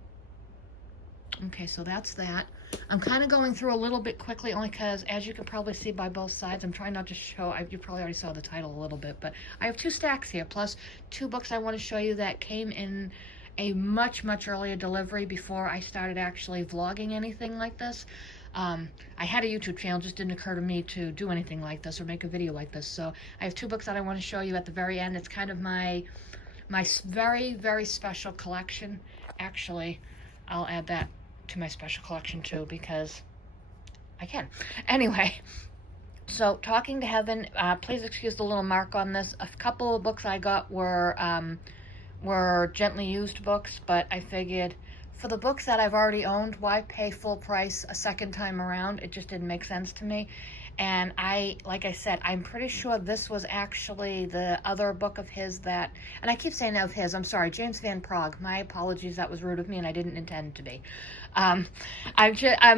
Okay, so that's that. I'm kind of going through a little bit quickly, only because, as you can probably see by both sides, I'm trying not to show, you probably already saw the title a little bit, but I have two stacks here, plus two books I want to show you that came in a much, much earlier delivery before I started actually vlogging anything like this. I had a YouTube channel, just didn't occur to me to do anything like this or make a video like this. So I have 2 books that I want to show you at the very end. It's kind of my very, very special collection. Actually, I'll add that to my special collection too, because I can. Anyway, so Talking to Heaven, please excuse the little mark on this. A couple of books I got were gently used books, but I figured for the books that I've already owned, why pay full price a second time around? It just didn't make sense to me. And like I said, I'm pretty sure this was actually the other book of his that, and I keep saying of his, I'm sorry, James Van Praagh. My apologies, that was rude of me and I didn't intend to be. I'm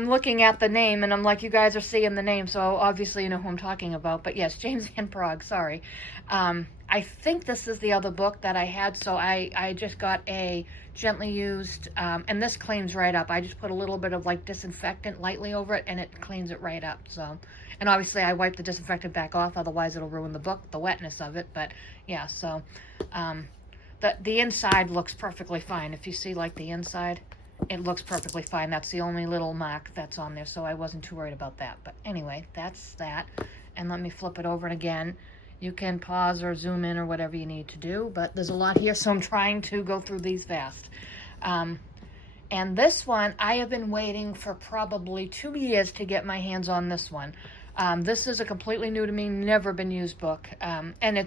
looking at the name and I'm like, you guys are seeing the name, so obviously you know who I'm talking about. But yes, James Van Praagh, sorry. I think this is the other book that I had, so I just got a gently used, and this cleans right up. I just put a little bit of like disinfectant lightly over it and it cleans it right up. So, and obviously I wipe the disinfectant back off, otherwise it'll ruin the book, the wetness of it. But yeah, so the inside looks perfectly fine. If you see like the inside, it looks perfectly fine. That's the only little mark that's on there, so I wasn't too worried about that. But anyway, that's that. And let me flip it over again. You can pause or zoom in or whatever you need to do, but there's a lot here, so I'm trying to go through these fast. And this one, I have been waiting for probably 2 years to get my hands on this one. This is a completely new to me, never been used book. And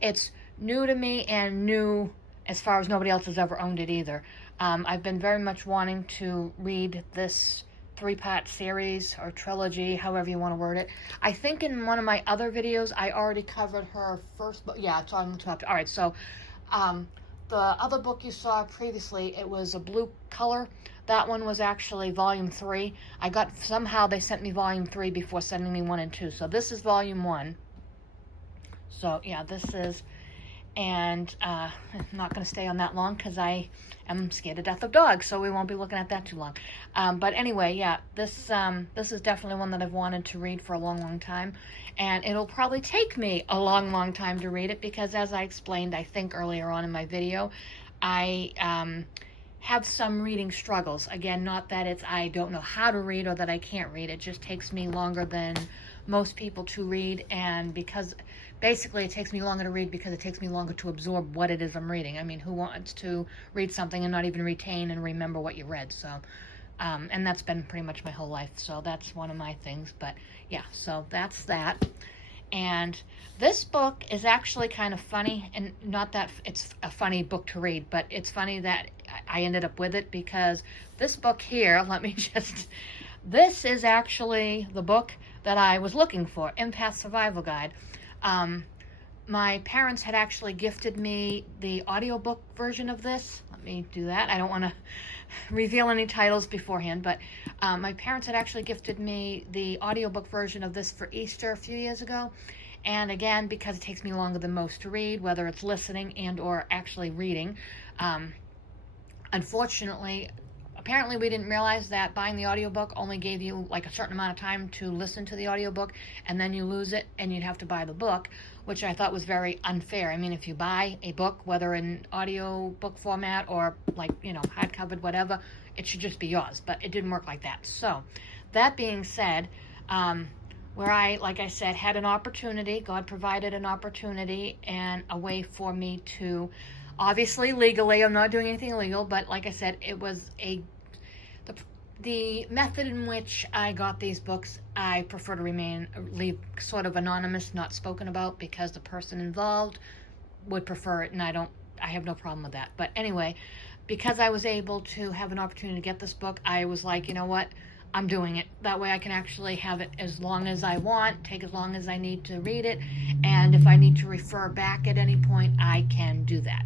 it's new to me and new as far as nobody else has ever owned it either. I've been very much wanting to read this 3-part series or trilogy, however you want to word it. I think in one of my other videos, I already covered her first book. Yeah, it's on the top. All right, so the other book you saw previously, it was a blue color. That one was actually volume 3. Somehow they sent me volume 3 before sending me 1 and 2. So this is volume 1. So yeah, this is, and I'm not going to stay on that long because I am scared to death of dogs, so we won't be looking at that too long. But anyway, yeah, this is definitely one that I've wanted to read for a long, long time, and it'll probably take me a long, long time to read it because, as I explained, I think earlier on in my video, I have some reading struggles. Again, not that I don't know how to read or that I can't read. It just takes me longer than most people to read, and because basically it takes me longer to read because it takes me longer to absorb what it is I'm reading. I mean, who wants to read something and not even retain and remember what you read? So and that's been pretty much my whole life, so that's one of my things. But yeah, so that's that. And this book is actually kind of funny, and not that it's a funny book to read, but it's funny that I ended up with it because this book here, this is actually the book that I was looking for, Empath Survival Guide. My parents had actually gifted me the audiobook version of this. Let me do that. I don't want to reveal any titles beforehand, but my parents had actually gifted me the audiobook version of this for Easter a few years ago. And again, because it takes me longer than most to read, whether it's listening and or actually reading, unfortunately, apparently we didn't realize that buying the audiobook only gave you like a certain amount of time to listen to the audiobook, and then you lose it and you'd have to buy the book, which I thought was very unfair. I mean, if you buy a book, whether in audiobook format or like, you know, hardcovered, whatever, it should just be yours, but it didn't work like that. So that being said, where I, like I said, had an opportunity, God provided an opportunity and a way for me to, obviously legally, I'm not doing anything illegal, but like I said, it was the method in which I got these books, I prefer to leave sort of anonymous, not spoken about, because the person involved would prefer it, and I have no problem with that. But anyway, because I was able to have an opportunity to get this book, I was like, you know what, I'm doing it. That way I can actually have it as long as I want, take as long as I need to read it, and if I need to refer back at any point, I can do that.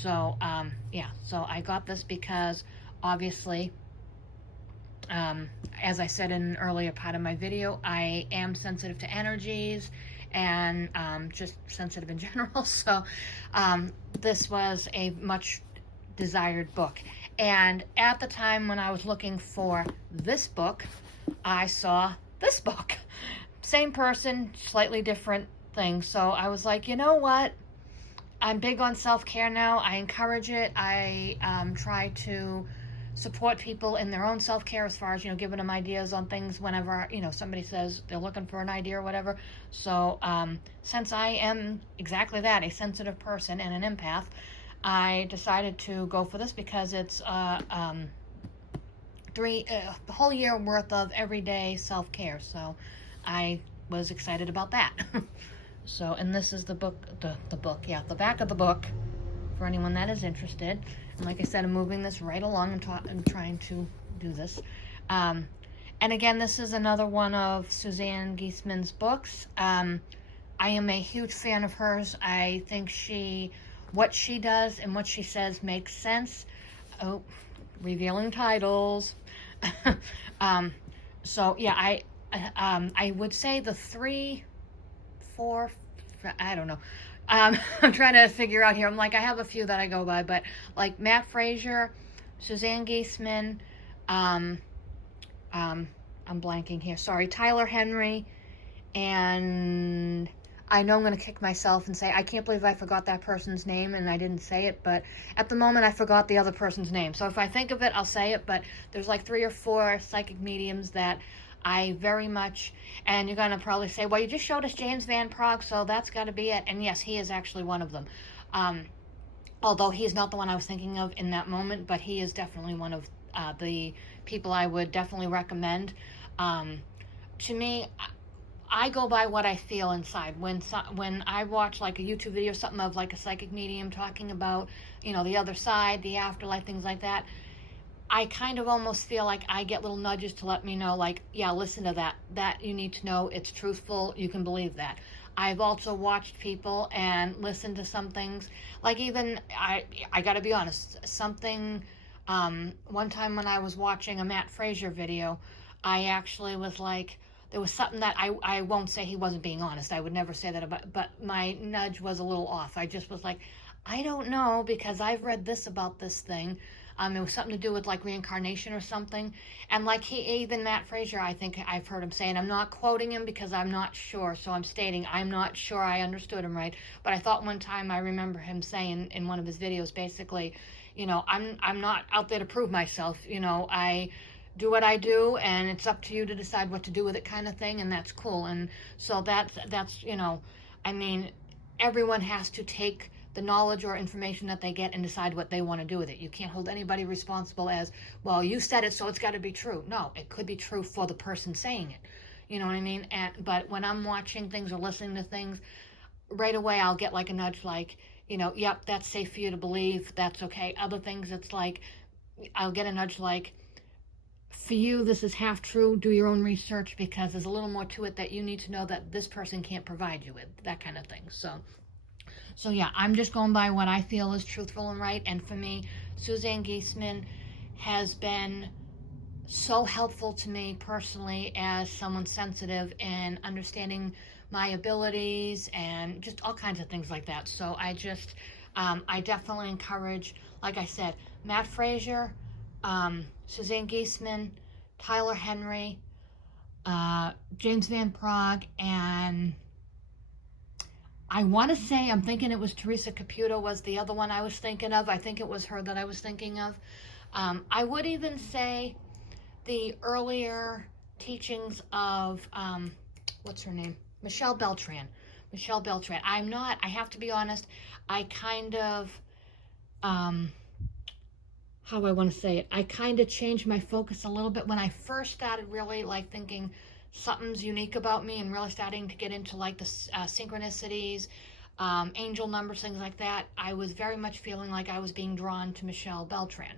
So, yeah, so I got this because, obviously, as I said in an earlier part of my video, I am sensitive to energies and just sensitive in general. So this was a much desired book. And at the time when I was looking for this book, I saw this book. Same person, slightly different thing. So I was like, you know what? I'm big on self-care now. I encourage it. I try to support people in their own self-care as far as, giving them ideas on things whenever, somebody says they're looking for an idea or whatever. So since I am exactly that, a sensitive person and an empath, I decided to go for this because it's the whole year worth of everyday self-care. So I was excited about that. So, and this is the book, the back of the book for anyone that is interested. And like I said, I'm moving this right along. I'm trying to do this. And again, this is another one of Suzanne Gieseman's books. I am a huge fan of hers. I think what she does and what she says makes sense. Oh, revealing titles. So yeah, I would say the 3, 4, I don't know. I'm trying to figure out here. I'm like, I have a few that I go by, but like Matt Frazier, Suzanne Gieseman, I'm blanking here. Sorry, Tyler Henry, and I know I'm going to kick myself and say, I can't believe I forgot that person's name and I didn't say it, but at the moment I forgot the other person's name. So if I think of it, I'll say it, but there's like 3 or 4 psychic mediums that I very much, and you're going to probably say, well, you just showed us James Van Praagh, so that's got to be it. And yes, he is actually one of them. Although he's not the one I was thinking of in that moment, but he is definitely one of the people I would definitely recommend. To me, I go by what I feel inside. When I watch like a YouTube video or something of like a psychic medium talking about, the other side, the afterlife, things like that, I kind of almost feel like I get little nudges to let me know, like, yeah, listen to that. That you need to know, it's truthful, you can believe that. I've also watched people and listened to some things, like even, I gotta be honest, something, one time when I was watching a Matt Frazier video, I actually was like, there was something that I won't say he wasn't being honest. I would never say that about, but my nudge was a little off. I just was like, I don't know, because I've read this about this thing. It was something to do with like reincarnation or something. And like even Matt Frazier, I think I've heard him say, and I'm not quoting him because I'm not sure. So I'm stating I'm not sure I understood him right. But I thought one time I remember him saying in one of his videos, basically, I'm not out there to prove myself. I do what I do, and it's up to you to decide what to do with it, kind of thing. And that's cool. And so that's I mean, everyone has to take the knowledge or information that they get and decide what they want to do with it. You can't hold anybody responsible as, well, you said it, so it's got to be true. No, it could be true for the person saying it. You know what I mean? But when I'm watching things or listening to things, right away I'll get like a nudge like, yep, that's safe for you to believe. That's okay. Other things, it's like, I'll get a nudge like, for you, this is half true. Do your own research because there's a little more to it that you need to know that this person can't provide you with. That kind of thing. So yeah, I'm just going by what I feel is truthful and right. And for me, Suzanne Gieseman has been so helpful to me personally as someone sensitive in understanding my abilities and just all kinds of things like that. So I definitely encourage, like I said, Matt Frazier, Suzanne Gieseman, Tyler Henry, James Van Praagh, and I want to say, I'm thinking it was Teresa Caputo was the other one I was thinking of. I think it was her that I was thinking of. I would even say the earlier teachings of, what's her name? Michelle Beltran. I have to be honest, I kind of, how do I want to say it? I kind of changed my focus a little bit when I first started really like thinking something's unique about me and really starting to get into like the synchronicities, angel numbers, things like that. I was very much feeling like I was being drawn to Michelle Beltran.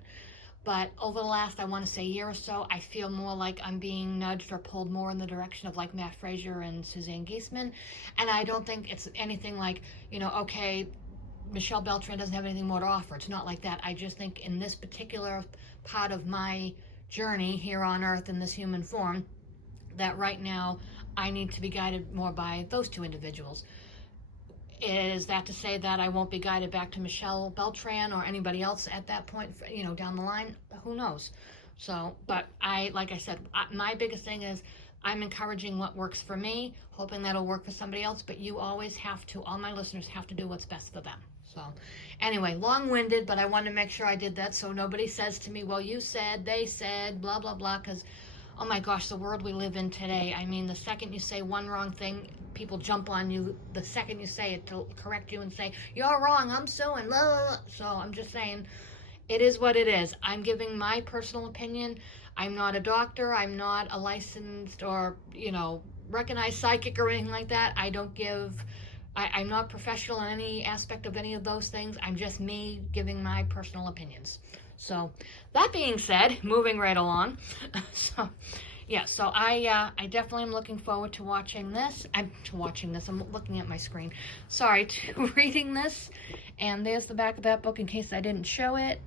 But over the last, I want to say year or so, I feel more like I'm being nudged or pulled more in the direction of like Matt Frazier and Suzanne Gieseman. And I don't think it's anything like, okay, Michelle Beltran doesn't have anything more to offer. It's not like that. I just think in this particular part of my journey here on Earth in this human form, that right now I need to be guided more by those two individuals. Is that to say that I won't be guided back to Michelle Beltran or anybody else at that point, down the line? Who knows? So, but like I said, my biggest thing is I'm encouraging what works for me, hoping that'll work for somebody else, but you always have to, all my listeners have to do what's best for them. So anyway, long-winded, but I wanted to make sure I did that so nobody says to me, well, you said, they said, blah, blah, blah, because, oh my gosh, the world we live in today, I mean, the second you say one wrong thing, people jump on you. The second you say it, to correct you and say, you're wrong, I'm suing, blah, blah, blah. So I'm just saying, it is what it is. I'm giving my personal opinion. I'm not a doctor. I'm not a licensed or, recognized psychic or anything like that. I don't give... I'm not professional in any aspect of any of those things. I'm just me giving my personal opinions. So, that being said, moving right along. So I definitely am looking forward to watching this. I'm looking at my screen. Sorry, to reading this. And there's the back of that book in case I didn't show it.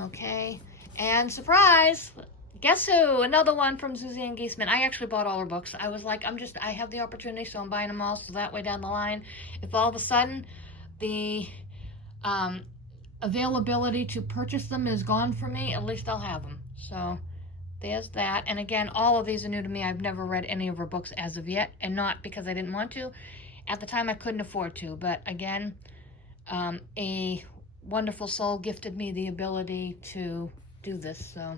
Okay. And surprise! Guess who? Another one from Suzanne Giesemann. I actually bought all her books. I was like, I have the opportunity, so I'm buying them all, so that way down the line, if all of a sudden the availability to purchase them is gone for me, at least I'll have them. So there's that. And again, all of these are new to me. I've never read any of her books as of yet, and not because I didn't want to. At the time, I couldn't afford to, but again, a wonderful soul gifted me the ability to do this, so...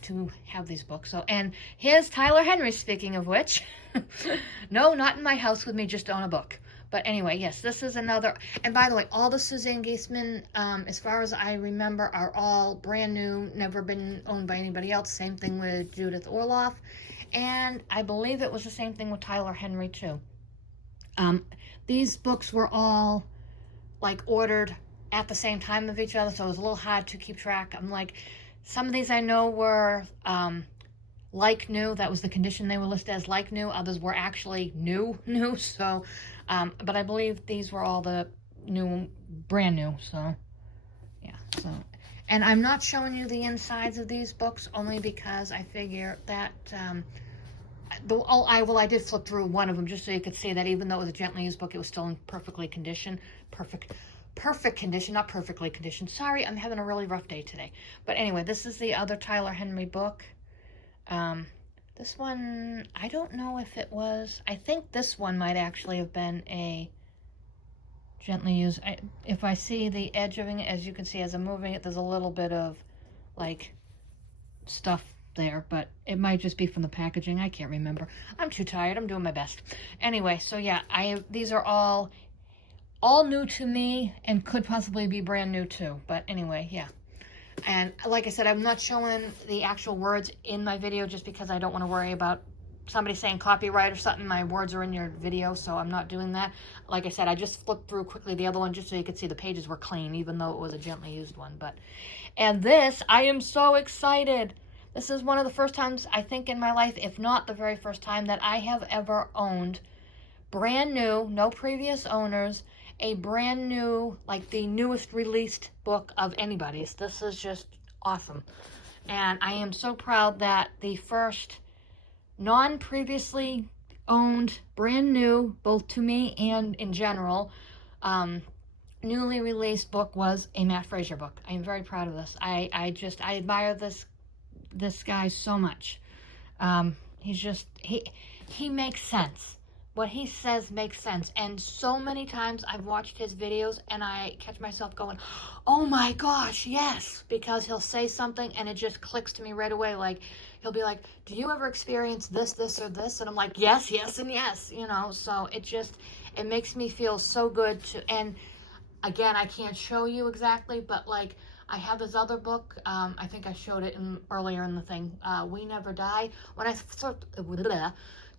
to have these books. So, and here's Tyler Henry, speaking of which. No, not in my house with me, just on a book. But anyway, yes, this is another. And by the way, all the Suzanne Giesemann, as far as I remember, are all brand new, never been owned by anybody else. Same thing with Judith Orloff. And I believe it was the same thing with Tyler Henry, too. These books were all, like, ordered at the same time of each other, so it was a little hard to keep track. I'm like... Some of these I know were like new. That was the condition they were listed as, like new. Others were actually new. So, but I believe these were all the brand new. So, yeah. So, and I'm not showing you the insides of these books only because I figure that I did flip through one of them just so you could see that even though it was a gently used book, it was still in perfect condition, not perfectly conditioned. Sorry, I'm having a really rough day today. But anyway, this is the other Tyler Henry book. This one, I don't know if it was... I think this one might actually have been a gently used... if I see the edge of it, as you can see as I'm moving it, there's a little bit of, like, stuff there. But it might just be from the packaging. I can't remember. I'm too tired. I'm doing my best. Anyway, so yeah, these are all new to me and could possibly be brand new too. But anyway, yeah. And like I said, I'm not showing the actual words in my video just because I don't want to worry about somebody saying copyright or something. My words are in your video, so I'm not doing that. Like I said, I just flipped through quickly the other one just so you could see the pages were clean, even though it was a gently used one. And this, I am so excited. This is one of the first times, I think, in my life, if not the very first time, that I have ever owned brand new, no previous owners, a brand new, like the newest released book of anybody's. This is just awesome. And I am so proud that the first non-previously owned, brand new, both to me and in general, newly released book was a Matt Frazier book. I am very proud of this. I admire this guy so much. He makes sense. What he says makes sense. And so many times I've watched his videos and I catch myself going, oh my gosh, yes. Because he'll say something and it just clicks to me right away. Like, he'll be like, do you ever experience this, or this? And I'm like, yes, and yes, So it makes me feel so good and again, I can't show you exactly, but like, I have this other book, I think I showed it earlier in the thing, We Never Die. When I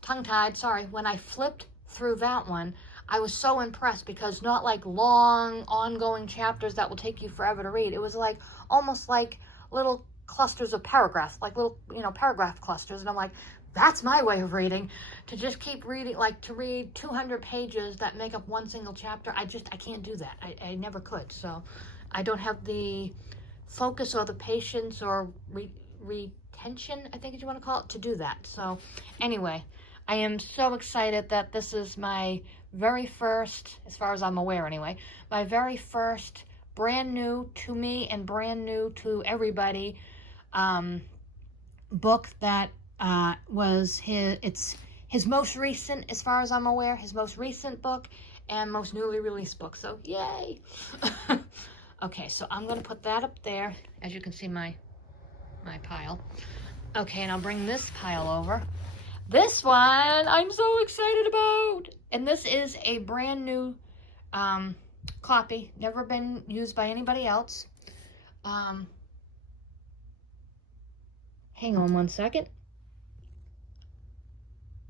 tongue-tied, sorry, when I flipped through that one, I was so impressed because not like long, ongoing chapters that will take you forever to read. It was like, almost like little clusters of paragraphs, like little, paragraph clusters. And I'm like, that's my way of reading. To just keep reading, like to read 200 pages that make up one single chapter, I can't do that. I never could. So I don't have the focus or the patience or retention, I think you want to call it, to do that. So anyway, I am so excited that this is my very first, as far as I'm aware anyway, my very first brand new to me and brand new to everybody book that was his most recent, as far as I'm aware, his most recent book, and most newly released book. So yay! Okay, so I'm gonna put that up there. As you can see, my pile. Okay, and I'll bring this pile over. This one I'm so excited about, and this is a brand new copy, never been used by anybody else. Hang on one second.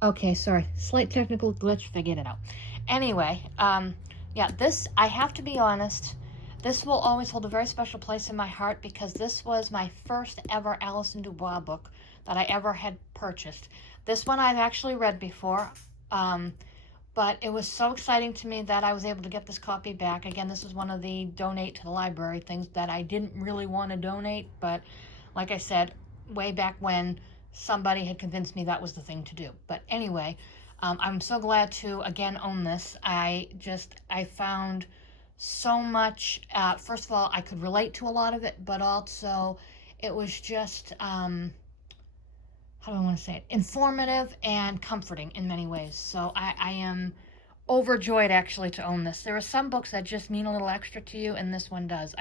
Okay, sorry, slight technical glitch, figured it out. Anyway, yeah, this, I have to be honest, this will always hold a very special place in my heart because this was my first ever Alison Dubois book that I ever had purchased. This one I've actually read before, but it was so exciting to me that I was able to get this copy back. Again, this was one of the donate to the library things that I didn't really want to donate, but like I said, way back when, somebody had convinced me that was the thing to do. But anyway, I'm so glad to again own this. I found so much, first of all, I could relate to a lot of it, but also it was just, how do I want to say it, informative and comforting in many ways. So I am overjoyed actually to own this. There are some books that just mean a little extra to you, and this one does.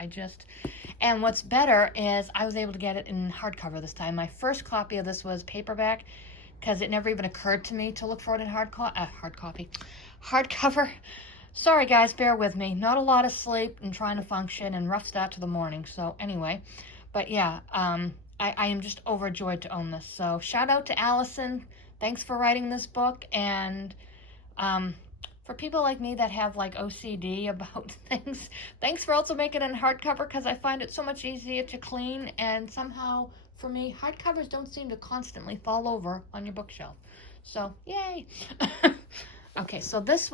And what's better is I was able to get it in hardcover this time. My first copy of this was paperback because it never even occurred to me to look for it in hardcover. Sorry guys, bear with me. Not a lot of sleep and trying to function and rough start to the morning. So anyway, but yeah, I am just overjoyed to own this. So shout out to Alison. Thanks for writing this book. And for people like me that have like OCD about things, thanks for also making it in hardcover because I find it so much easier to clean, and somehow for me, hardcovers don't seem to constantly fall over on your bookshelf. So yay! Okay, so this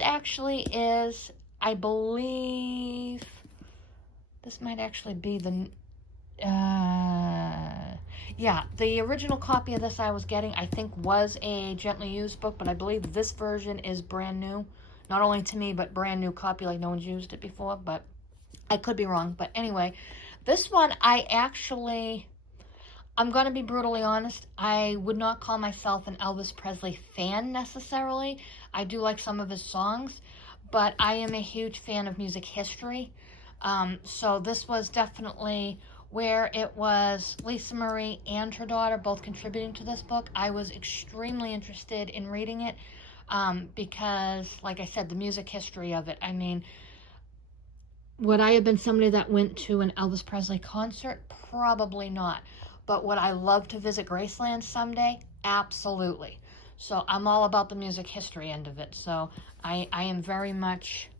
actually is, I believe, this might actually be the, yeah, the original copy of this I was getting, I think, was a gently used book, but I believe this version is brand new. Not only to me, but brand new copy, like no one's used it before, but I could be wrong. But anyway, this one I'm going to be brutally honest, I would not call myself an Elvis Presley fan necessarily. I do like some of his songs, but I am a huge fan of music history. So this was definitely where it was Lisa Marie and her daughter both contributing to this book. I was extremely interested in reading it because, like I said, the music history of it. I mean, would I have been somebody that went to an Elvis Presley concert? Probably not. But would I love to visit Graceland someday? Absolutely. So I'm all about the music history end of it. So I am very much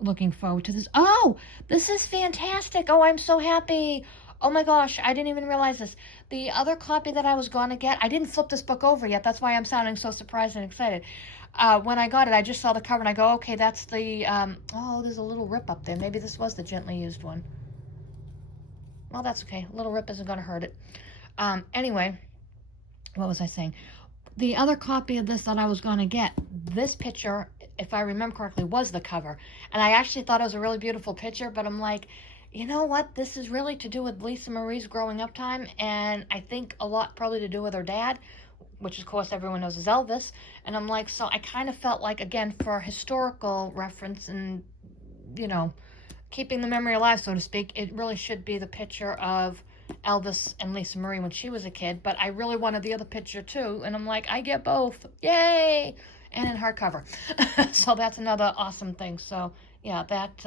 looking forward to this. Oh, this is fantastic. Oh, I'm so happy. Oh my gosh, I didn't even realize this. The other copy that I was going to get, I didn't flip this book over yet. That's why I'm sounding so surprised and excited. When I got it, I just saw the cover and I go, okay, that's the, oh, there's a little rip up there. Maybe this was the gently used one. Well, that's okay. A little rip isn't going to hurt it. Anyway, what was I saying? The other copy of this that I was going to get, this picture, if I remember correctly, was the cover. And I actually thought it was a really beautiful picture, but I'm like, you know what? This is really to do with Lisa Marie's growing up time, and I think a lot probably to do with her dad, which of course everyone knows is Elvis. And I'm like, so I kind of felt like, again, for historical reference and, you know, keeping the memory alive, so to speak, it really should be the picture of Elvis and Lisa Marie when she was a kid, but I really wanted the other picture too, and I'm like, I get both. Yay! And in hardcover. So that's another awesome thing. So yeah, that's,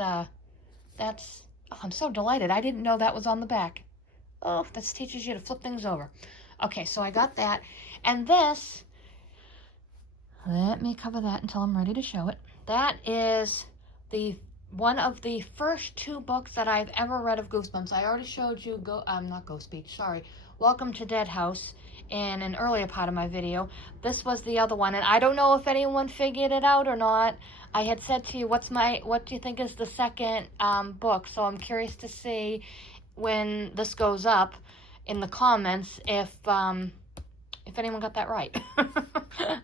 oh, I'm so delighted. I didn't know that was on the back. Oh, that teaches you to flip things over. Okay, so I got that. And this, let me cover that until I'm ready to show it. That is one of the first two books that I've ever read of Goosebumps. I already showed you, not Ghost Speech, sorry, Welcome to Dead House in an earlier part of my video. This was the other one, and I don't know if anyone figured it out or not. I had said to you, what do you think is the second book? So I'm curious to see when this goes up in the comments if anyone got that right.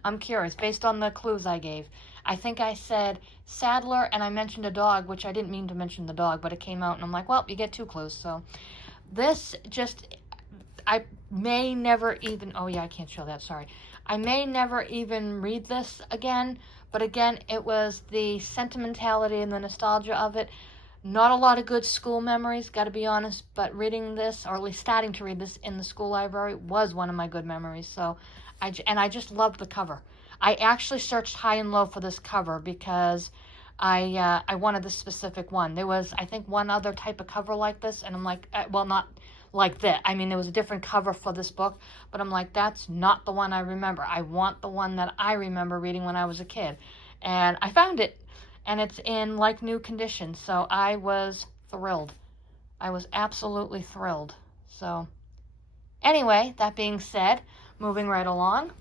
I'm curious, based on the clues I gave. I think I said Sadler, and I mentioned a dog, which I didn't mean to mention the dog, but it came out, and I'm like, well, you get two clues. So this just, I may never even, oh yeah, I can't show that, sorry. I may never even read this again, but again, it was the sentimentality and the nostalgia of it. Not a lot of good school memories, got to be honest, but reading this, or at least starting to read this in the school library, was one of my good memories. So, I just loved the cover. I actually searched high and low for this cover because I wanted this specific one. There was, I think, one other type of cover like this, and I'm like, well, not like that. I mean, there was a different cover for this book, but I'm like, that's not the one I remember. I want the one that I remember reading when I was a kid. And I found it, and it's in like new condition, so I was thrilled. I was absolutely thrilled. So anyway, that being said, moving right along,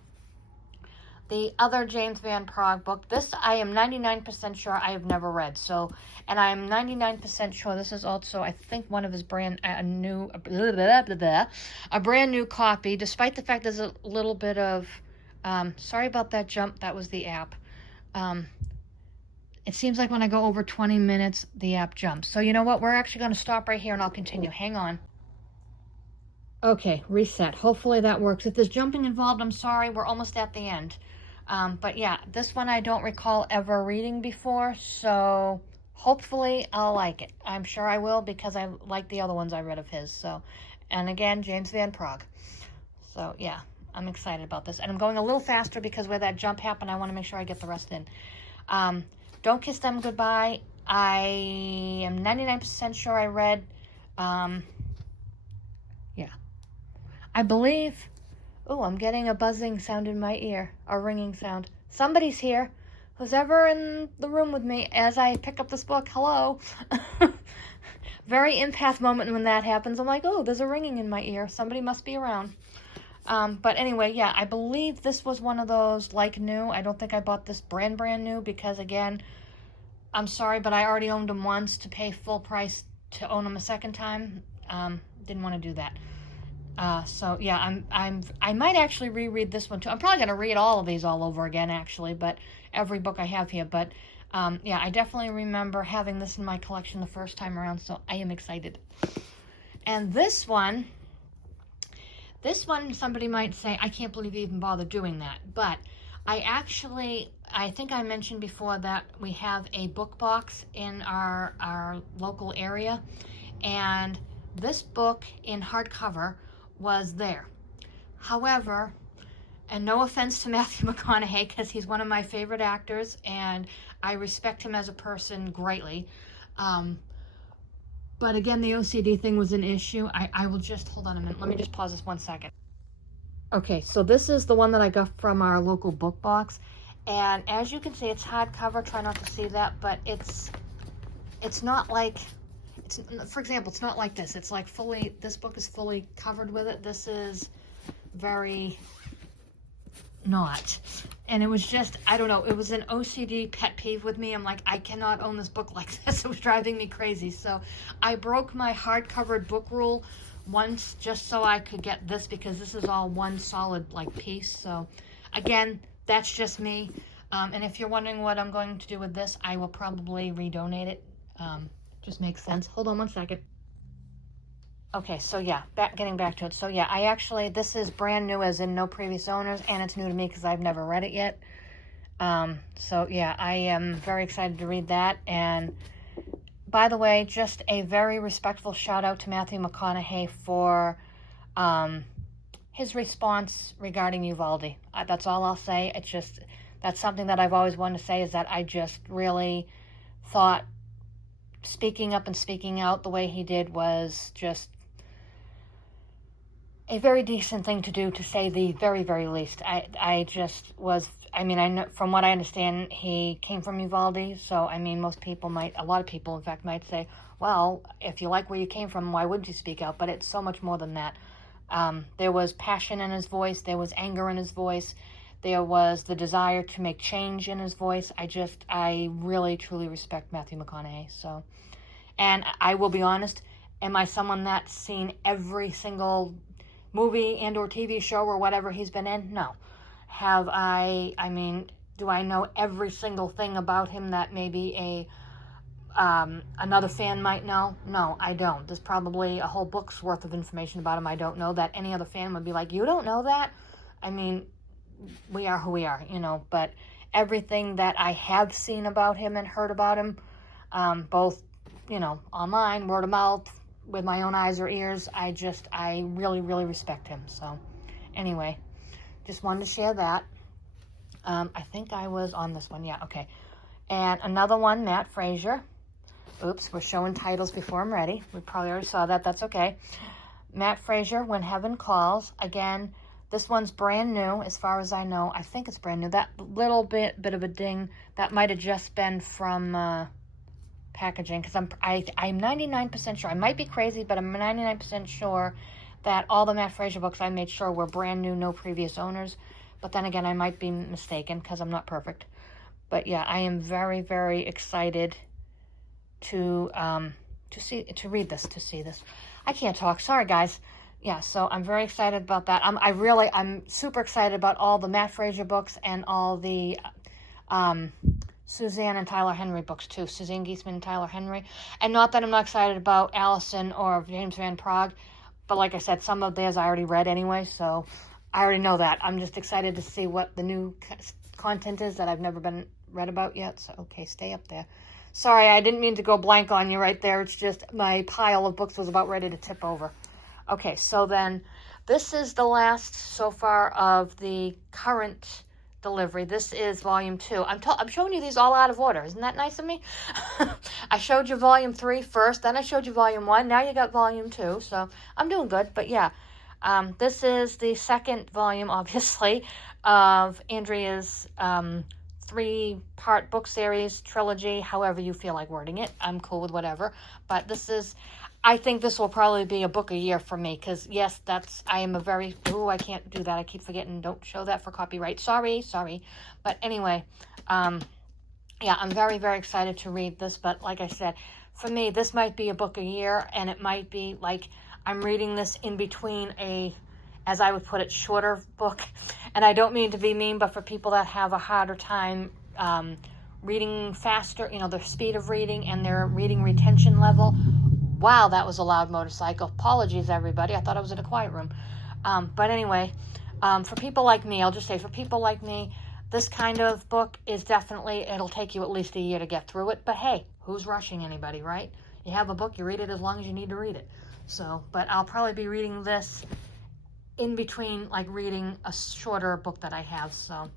the other James Van Praagh book, this I am 99% sure I have never read. So, and I am 99% sure this is also, I think, one of his brand new copy, despite the fact there's a little bit of, sorry about that jump, that was the app. It seems like when I go over 20 minutes, the app jumps. So you know what? We're actually going to stop right here and I'll continue. Hang on. Okay, reset. Hopefully that works. If there's jumping involved, I'm sorry. We're almost at the end. But yeah, this one I don't recall ever reading before, so hopefully I'll like it. I'm sure I will because I like the other ones I read of his. So, and again, James Van Praagh. So yeah, I'm excited about this. And I'm going a little faster because where that jump happened, I want to make sure I get the rest in. Don't Kiss Them Goodbye. I am 99% sure I read. Yeah. I believe... Oh, I'm getting a buzzing sound in my ear. A ringing sound. Somebody's here. Who's ever in the room with me as I pick up this book. Hello. Very empath moment when that happens. I'm like, oh, there's a ringing in my ear. Somebody must be around. But anyway, yeah, I believe this was one of those like new. I don't think I bought this brand new because, again, I'm sorry, but I already owned them once. To pay full price to own them a second time, didn't want to do that. So yeah, I might actually reread this one too. I'm probably gonna read all of these all over again, actually, but every book I have here. But yeah, I definitely remember having this in my collection the first time around, so I am excited. And this one, somebody might say, I can't believe you even bothered doing that. But I think I mentioned before that we have a book box in our local area, and this book in hardcover was there. However, and no offense to Matthew McConaughey, because he's one of my favorite actors and I respect him as a person greatly, but again, the OCD thing was an issue. I will just, hold on a minute, let me just pause this 1 second. Okay, so this is the one that I got from our local book box, and as you can see, it's hardcover. Try not to see that, but it's not like, for example, it's not like this. It's like fully, this book is fully covered with it. This is very not. And it was just, I don't know, it was an OCD pet peeve with me. I'm like, I cannot own this book like this. It was driving me crazy. So I broke my hard-covered book rule once just so I could get this, because this is all one solid like piece. So again, that's just me. And if you're wondering what I'm going to do with this, I will probably redonate it. Just makes sense. Hold on 1 second. Okay, so yeah, getting back to it. So yeah, this is brand new as in no previous owners, and it's new to me because I've never read it yet. So yeah, I am very excited to read that. And by the way, just a very respectful shout out to Matthew McConaughey for his response regarding Uvalde. That's all I'll say. It's just, that's something that I've always wanted to say, is that I just really thought speaking up and speaking out the way he did was just a very decent thing to do, to say the very, very least. I know, from what I understand, he came from Uvalde, so I mean, a lot of people in fact might say, well, if you like where you came from, why wouldn't you speak out? But it's so much more than that. There was passion in his voice, there was anger in his voice, there was the desire to make change in his voice. I really, truly respect Matthew McConaughey. So, and I will be honest, am I someone that's seen every single movie and or TV show or whatever he's been in? No. Do I know every single thing about him that maybe another fan might know. No, I don't. There's probably a whole book's worth of information about him I don't know that any other fan would be like, you don't know that? I mean, we are who we are, you know, but everything that I have seen about him and heard about him, both, you know, online, word of mouth, with my own eyes or ears, I really, really respect him. So anyway, just wanted to share that. I think I was on this one. Yeah, okay. And another one, Matt Frazier. Oops, we're showing titles before I'm ready. We probably already saw that. That's okay. Matt Frazier, When Heaven Calls. Again, this one's brand new as far as I know. I think it's brand new. That little bit of a ding, that might have just been from packaging, because I'm 99% sure. I might be crazy, but I'm 99% sure that all the Matt Frazier books I made sure were brand new, no previous owners. But then again, I might be mistaken because I'm not perfect. But yeah, I am very, very excited to read this, to see this. I can't talk. Sorry, guys. Yeah, so I'm very excited about that. I'm super excited about all the Matt Frazier books and all the Suzanne and Tyler Henry books too. Suzanne Giesemann and Tyler Henry. And not that I'm not excited about Allison or James Van Praagh, but like I said, some of theirs I already read anyway, so I already know that. I'm just excited to see what the new content is that I've never been read about yet. So, okay, stay up there. Sorry, I didn't mean to go blank on you right there. It's just my pile of books was about ready to tip over. Okay, so then this is the last so far of the current delivery. This is volume 2. I'm showing you these all out of order. Isn't that nice of me? I showed you volume 3 first, then I showed you volume 1. Now you got volume 2, so I'm doing good. But yeah, this is the second volume, obviously, of Andrea's 3-part book series, trilogy, however you feel like wording it. I'm cool with whatever. But I think this will probably be a book a year for me, because yes, I can't do that. I keep forgetting, don't show that for copyright. Sorry. But anyway, yeah, I'm very, very excited to read this. But like I said, for me, this might be a book a year, and it might be like I'm reading this in between as I would put it, shorter book. And I don't mean to be mean, but for people that have a harder time reading faster, you know, their speed of reading and their reading retention level. Wow, that was a loud motorcycle. Apologies, everybody. I thought I was in a quiet room. But anyway, for people like me, I'll just say, for people like me, this kind of book is definitely, it'll take you at least a year to get through it. But hey, who's rushing anybody, right? You have a book, you read it as long as you need to read it. So, but I'll probably be reading this in between, like reading a shorter book that I have. So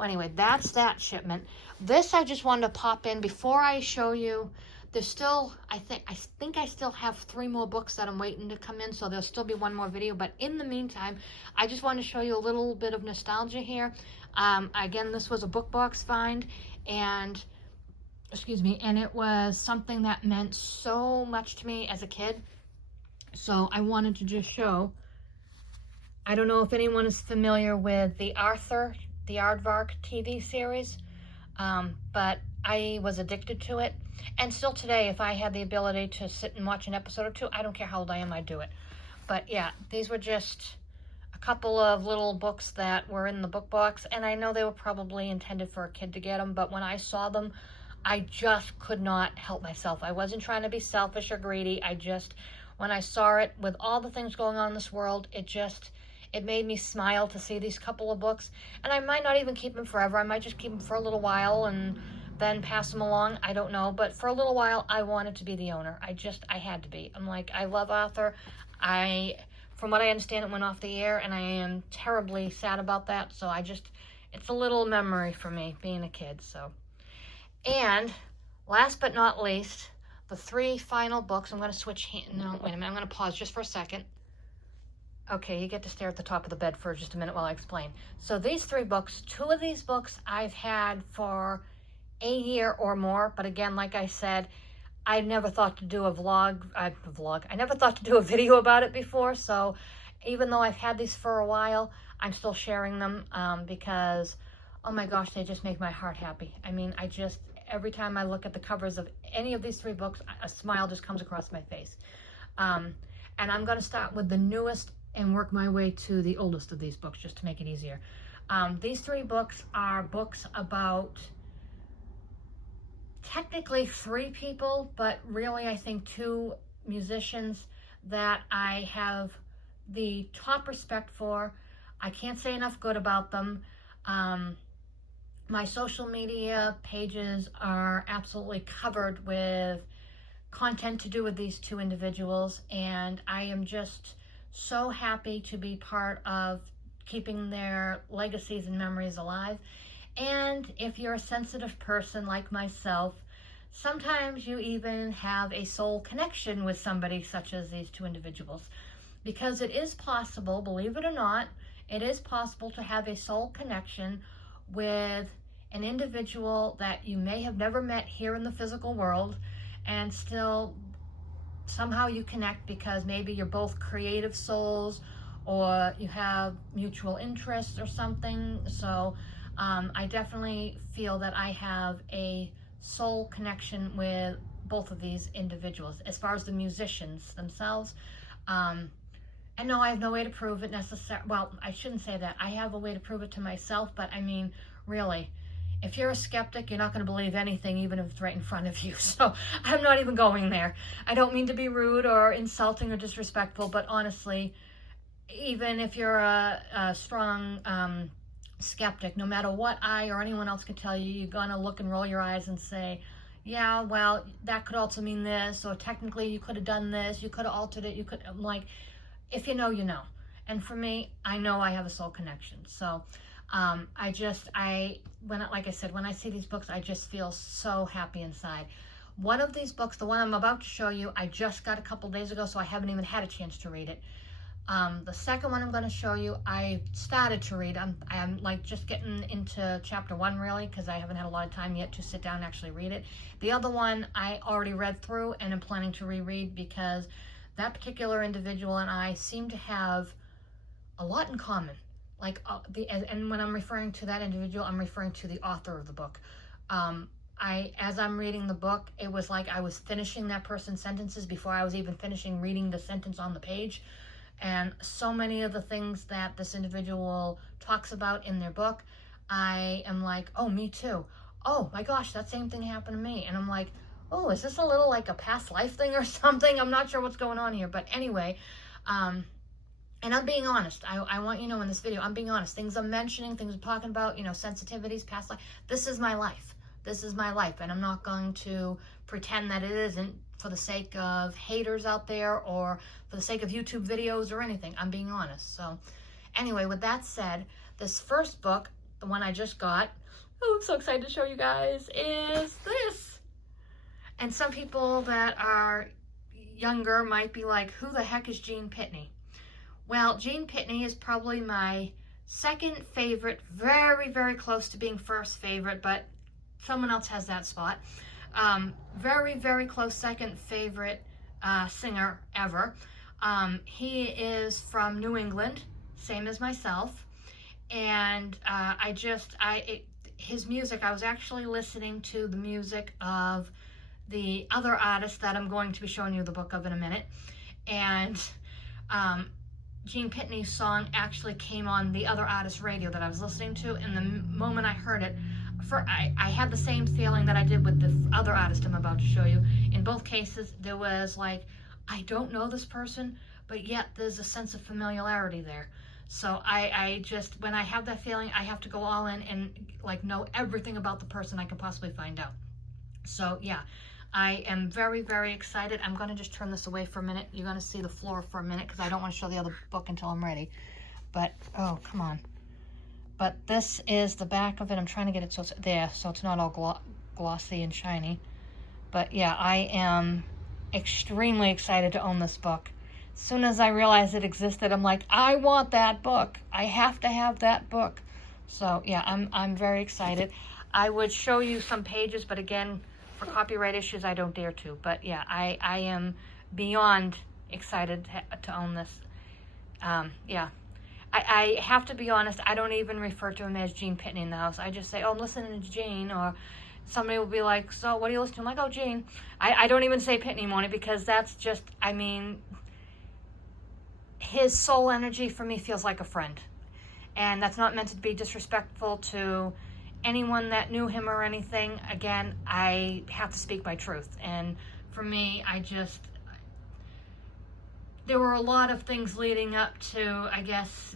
anyway, that's that shipment. This I just wanted to pop in before I show you. There's still, I think I still have 3 more books that I'm waiting to come in, so there'll still be one more video. But in the meantime, I just wanted to show you a little bit of nostalgia here. Again, this was a book box find, and it was something that meant so much to me as a kid. So I wanted to just show. I don't know if anyone is familiar with the Aardvark TV series, but I was addicted to it. And still today, if I had the ability to sit and watch an episode or 2, I don't care how old I am, I'd do it. But yeah, these were just a couple of little books that were in the book box, and I know they were probably intended for a kid to get them, but when I saw them, I just could not help myself. I wasn't trying to be selfish or greedy. When I saw it, with all the things going on in this world, it made me smile to see these couple of books. And I might not even keep them forever. I might just keep them for a little while and then pass them along. I don't know. But for a little while, I wanted to be the owner. I had to be. I'm like, I love Arthur. From what I understand, it went off the air, and I am terribly sad about that. So it's a little memory for me, being a kid. So, and last but not least, the 3 final books. I'm going to switch no, wait a minute. I'm going to pause just for a second. Okay, you get to stare at the top of the bed for just a minute while I explain. So these 3 books, 2 of these books I've had for a year or more. But again, like I said, I never thought to do I never thought to do a video about it before. So even though I've had these for a while, I'm still sharing them because, oh my gosh, they just make my heart happy. I mean, every time I look at the covers of any of these 3 books, a smile just comes across my face. And I'm going to start with the newest and work my way to the oldest of these books, just to make it easier. These 3 books are books about technically 3 people, but really I think 2 musicians that I have the top respect for. I can't say enough good about them. My social media pages are absolutely covered with content to do with these 2 individuals, and I am just so happy to be part of keeping their legacies and memories alive. And if you're a sensitive person like myself, sometimes you even have a soul connection with somebody such as these 2 individuals. Because it is possible, believe it or not, it is possible to have a soul connection with an individual that you may have never met here in the physical world, and still somehow you connect because maybe you're both creative souls or you have mutual interests or something. So I definitely feel that I have a soul connection with both of these individuals. As far as the musicians themselves, and no, I have no way to prove it necessarily. Well, I shouldn't say that. I have a way to prove it to myself, but I mean, really, if you're a skeptic, you're not going to believe anything, even if it's right in front of you. So I'm not even going there. I don't mean to be rude or insulting or disrespectful, but honestly, even if you're a strong skeptic, no matter what I or anyone else can tell you, you're going to look and roll your eyes and say, yeah, well, that could also mean this, or technically you could have done this, you could have altered it, you could, I'm like, if you know, you know. And for me, I know I have a soul connection. So like I said, when I see these books, I just feel so happy inside. One of these books, the one I'm about to show you, I just got a couple days ago, so I haven't even had a chance to read it. The second one I'm going to show you, I started to read. I'm like just getting into chapter 1 really, because I haven't had a lot of time yet to sit down and actually read it. The other one I already read through and I'm planning to reread, because that particular individual and I seem to have a lot in common. Like and when I'm referring to that individual, I'm referring to the author of the book. As I'm reading the book, it was like I was finishing that person's sentences before I was even finishing reading the sentence on the page. And so many of the things that this individual talks about in their book, I am like, oh, me too. Oh my gosh, that same thing happened to me. And I'm like, oh, is this a little like a past life thing or something? I'm not sure what's going on here. But anyway, and I'm being honest. I want you to know in this video, I'm being honest. Things I'm mentioning, things I'm talking about, sensitivities, past life. This is my life. This is my life. And I'm not going to pretend that it isn't for the sake of haters out there or for the sake of YouTube videos or anything. I'm being honest. So anyway, with that said, this first book, the one I just got, oh, I'm so excited to show you guys, is this. And some people that are younger might be like, who the heck is Gene Pitney? Well, Gene Pitney is probably my second favorite, very, very close to being first favorite, but someone else has that spot. Very, very close second favorite singer ever. He is from New England, same as myself. And his music, I was actually listening to the music of the other artist that I'm going to be showing you the book of in a minute. And Gene Pitney's song actually came on the other artist's radio that I was listening to, and the moment I heard it, I had the same feeling that I did with the other artist I'm about to show you. In both cases, there was like, I don't know this person, but yet there's a sense of familiarity there. So I just, when I have that feeling, I have to go all in and like know everything about the person I can possibly find out. So yeah, I am very, very excited. I'm going to just turn this away for a minute. You're going to see the floor for a minute because I don't want to show the other book until I'm ready. But, oh, come on. But this is the back of it. I'm trying to get it so it's there, so it's not all glossy and shiny. But yeah, I am extremely excited to own this book. As soon as I realized it existed, I'm like, I want that book. I have to have that book. So yeah, I'm very excited. I would show you some pages, but again, for copyright issues, I don't dare to. But yeah, I am beyond excited to own this. Yeah. I have to be honest, I don't even refer to him as Gene Pitney in the house. I just say, oh, I'm listening to Gene, or somebody will be like, so what are you listening to? I'm like, oh, Gene. I don't even say Pitney anymore because that's just, I mean, his soul energy for me feels like a friend. And that's not meant to be disrespectful to anyone that knew him or anything, again, I have to speak my truth. And for me, there were a lot of things leading up to, I guess,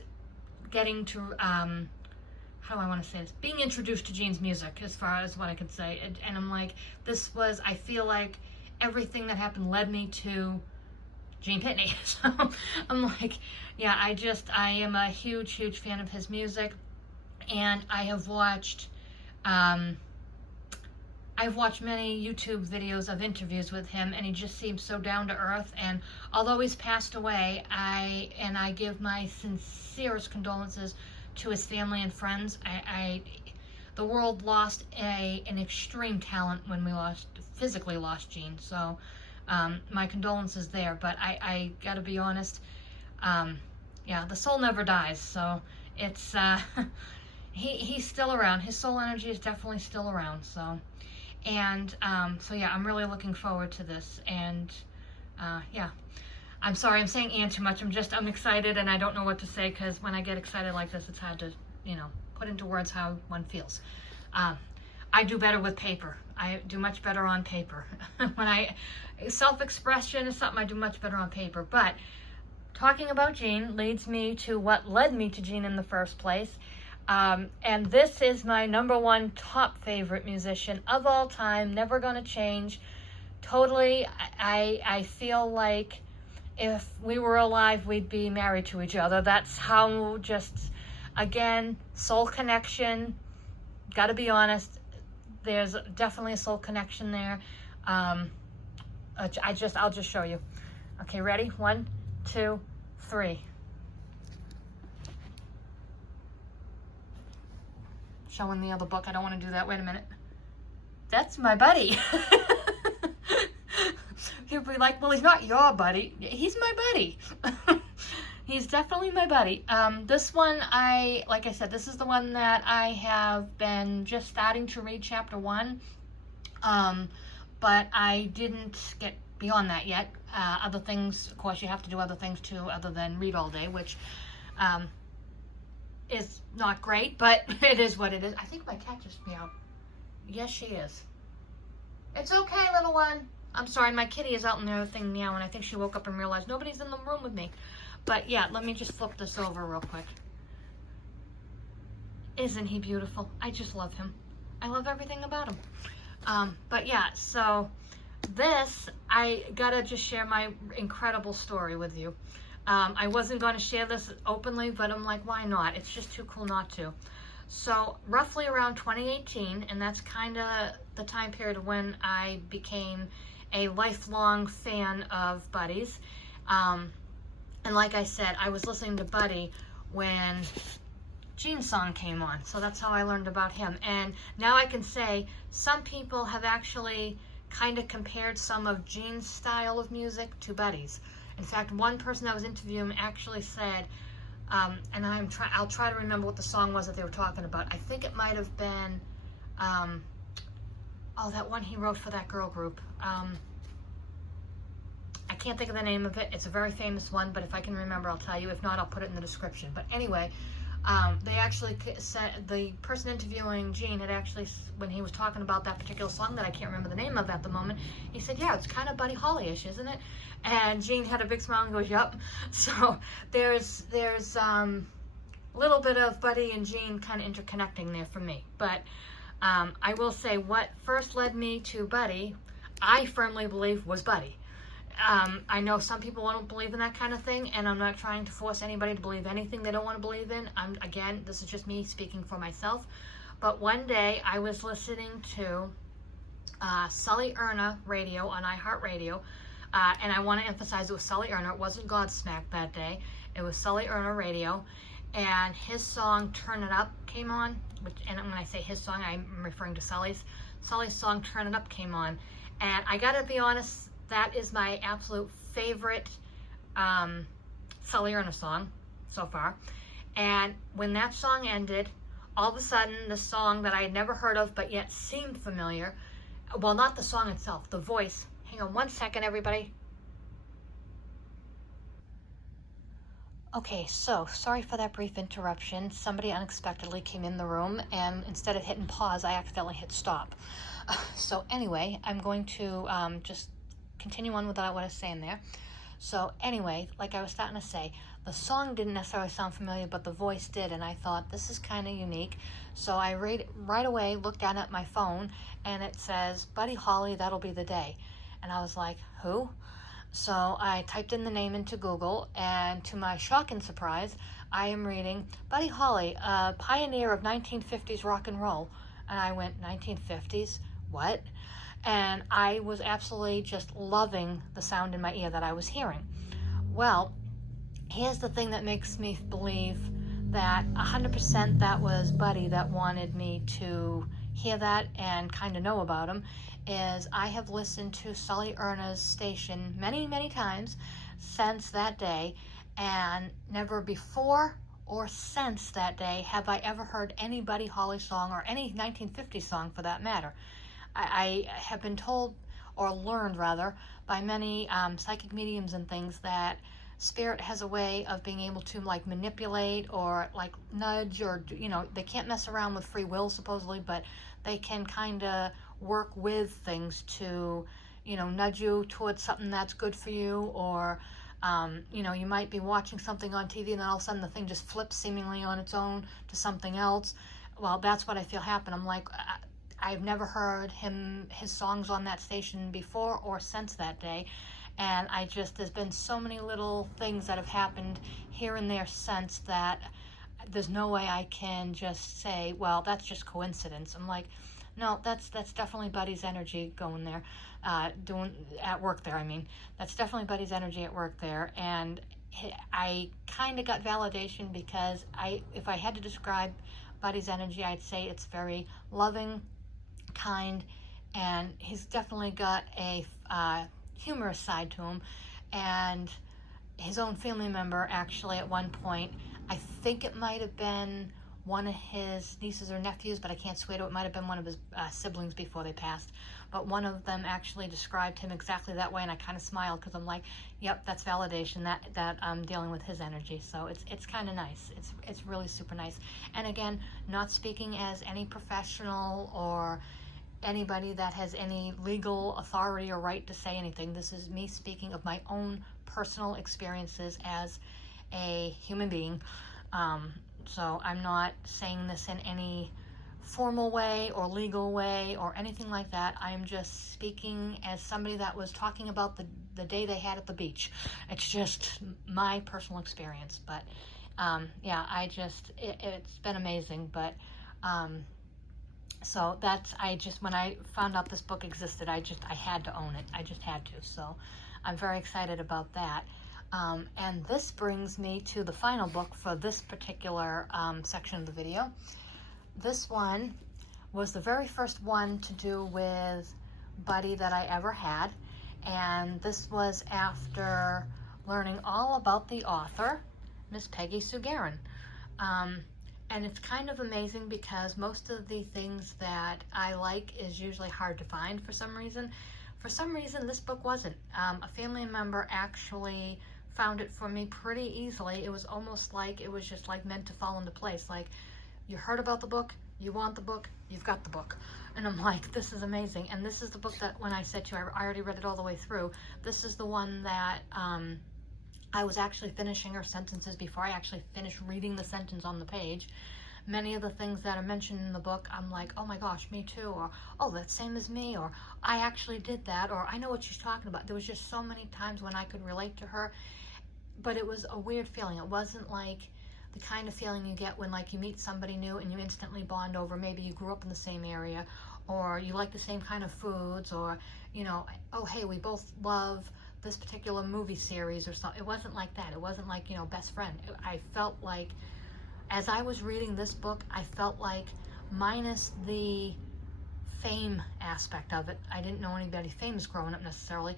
getting to, how do I want to say this? Being introduced to Gene's music, as far as what I could say. And I'm like, I feel like everything that happened led me to Gene Pitney. So I'm like, yeah, I am a huge, huge fan of his music. And I've watched many YouTube videos of interviews with him, and he just seems so down to earth. And although he's passed away, I give my sincerest condolences to his family and friends. The world lost an extreme talent when we physically lost Gene. So my condolences there. But I gotta be honest, yeah, the soul never dies. So it's he's still around. His soul energy is definitely still around. So. And so yeah, I'm really looking forward to this. And yeah, I'm sorry I'm saying "and" too much. I'm excited, and I don't know what to say, because when I get excited like this, it's hard to, put into words how one feels. I do better with paper. I do much better on paper. Self-expression is something I do much better on paper. But talking about Gene leads me to what led me to Gene in the first place. And this is my #1 top favorite musician of all time, never gonna change. Totally, I feel like if we were alive, we'd be married to each other. That's how, just, again, soul connection. Gotta be honest, there's definitely a soul connection there. I'll just show you. Okay, ready? 1, 2, 3. Showing the other book. I don't want to do that. Wait a minute. That's my buddy. He'll be like, well, he's not your buddy. He's my buddy. He's definitely my buddy. This one, like I said, this is the one that I have been just starting to read chapter 1. But I didn't get beyond that yet. Other things, of course, you have to do other things too, other than read all day, which is not great, but it is what it is. I think my cat just meowed. Yes, she is. It's okay, little one. I'm sorry, my kitty is out in the other thing meowing. I think she woke up and realized nobody's in the room with me. But yeah, let me just flip this over real quick. Isn't he beautiful? I just love him. I love everything about him. But yeah, so this, I gotta just share my incredible story with you. I wasn't going to share this openly, but I'm like, why not? It's just too cool not to. So roughly around 2018, and that's kind of the time period when I became a lifelong fan of Buddy's. And like I said, I was listening to Buddy when Gene's song came on. So that's how I learned about him. And now I can say some people have actually kind of compared some of Gene's style of music to Buddy's. In fact, one person that was interviewing actually said, and I'll try to remember what the song was that they were talking about. I think it might have been, that one he wrote for that girl group. I can't think of the name of it. It's a very famous one, but if I can remember, I'll tell you. If not, I'll put it in the description. But anyway, they actually said, the person interviewing Gene had actually, when he was talking about that particular song that I can't remember the name of at the moment, he said, yeah, it's kind of Buddy Holly-ish, isn't it? And Gene had a big smile and goes, yup. So there's a little bit of Buddy and Gene kind of interconnecting there for me. But I will say what first led me to Buddy, I firmly believe, was Buddy. I know some people don't believe in that kind of thing, and I'm not trying to force anybody to believe anything they don't want to believe in. Again, this is just me speaking for myself. But one day I was listening to Sully Erna radio on iHeartRadio, and I want to emphasize it was Sully Erna. It wasn't Godsmack that day. It was Sully Erna radio, and his song "Turn It Up" came on. And when I say his song, I'm referring to Sully's. Sully's song "Turn It Up" came on, and I gotta be honest. That is my absolute favorite Sully Erna song so far. And when that song ended, all of a sudden, the song that I had never heard of but yet seemed familiar, well, not the song itself, the voice. Hang on one second, everybody. Okay, so sorry for that brief interruption. Somebody unexpectedly came in the room, and instead of hitting pause, I accidentally hit stop. So anyway, I'm going to just continue on with what I was saying there. So anyway, like I was starting to say, the song didn't necessarily sound familiar, but the voice did, and I thought this is kind of unique. So I right away looked down at my phone, and it says, Buddy Holly, That'll Be the Day. And I was like, who? So I typed in the name into Google, and to my shock and surprise, I am reading Buddy Holly, a pioneer of 1950s rock and roll. And I went, 1950s? What? And I was absolutely just loving the sound in my ear that I was hearing. Well, here's the thing that makes me believe that 100% that was Buddy that wanted me to hear that and kind of know about him, is I have listened to Sully Erna's station many, many times since that day, and never before or since that day have I ever heard any Buddy Holly song, or any 1950s song for that matter. I have been told, or learned rather, by many psychic mediums and things, that spirit has a way of being able to like manipulate or like nudge, or they can't mess around with free will supposedly, but they can kind of work with things to nudge you towards something that's good for you, or you might be watching something on TV and then all of a sudden the thing just flips seemingly on its own to something else. Well, that's what I feel happen. I'm like, I've never heard his songs on that station before or since that day, and there's been so many little things that have happened here and there since that there's no way I can just say, well, that's just coincidence. I'm like, no, that's definitely Buddy's energy going there, doing at work there. I mean, that's definitely Buddy's energy at work there, and I kind of got validation, because if I had to describe Buddy's energy, I'd say it's very loving, kind, and he's definitely got a humorous side to him. And his own family member, actually, at one point, I think it might have been one of his nieces or nephews, but I can't swear to it. It might have been one of his siblings before they passed. But one of them actually described him exactly that way, and I kind of smiled, because I'm like, yep, that's validation that I'm dealing with his energy. So it's kind of nice. It's really super nice. And again, not speaking as any professional or anybody that has any legal authority or right to say anything. This is me speaking of my own personal experiences as a human being. So I'm not saying this in any formal way or legal way or anything like that. I am just speaking as somebody that was talking about the day they had at the beach. It's just my personal experience. But yeah, it's been amazing. But so when I found out this book existed, I had to own it. I just had to. So I'm very excited about that. And this brings me to the final book for this particular section of the video. This one was the very first one to do with Buddy that I ever had. And this was after learning all about the author, Miss Peggy Sue Gerron. And it's kind of amazing, because most of the things that I like is usually hard to find for some reason. For some reason, this book wasn't. A family member actually found it for me pretty easily. It was almost like it was just like meant to fall into place. Like, you heard about the book, you want the book, you've got the book. And I'm like, this is amazing. And this is the book that, when I said to you, I already read it all the way through. This is the one that I was actually finishing her sentences before I actually finished reading the sentence on the page. Many of the things that are mentioned in the book, I'm like, oh my gosh, me too, or oh, that's same as me, or I actually did that, or I know what she's talking about. There was just so many times when I could relate to her, but it was a weird feeling. It wasn't like the kind of feeling you get when like you meet somebody new and you instantly bond over, maybe you grew up in the same area, or you like the same kind of foods, or oh hey, we both love this particular movie series or something. It wasn't like that. It wasn't like best friend. I felt like, as I was reading this book, I felt like, minus the fame aspect of it, I didn't know anybody famous growing up necessarily,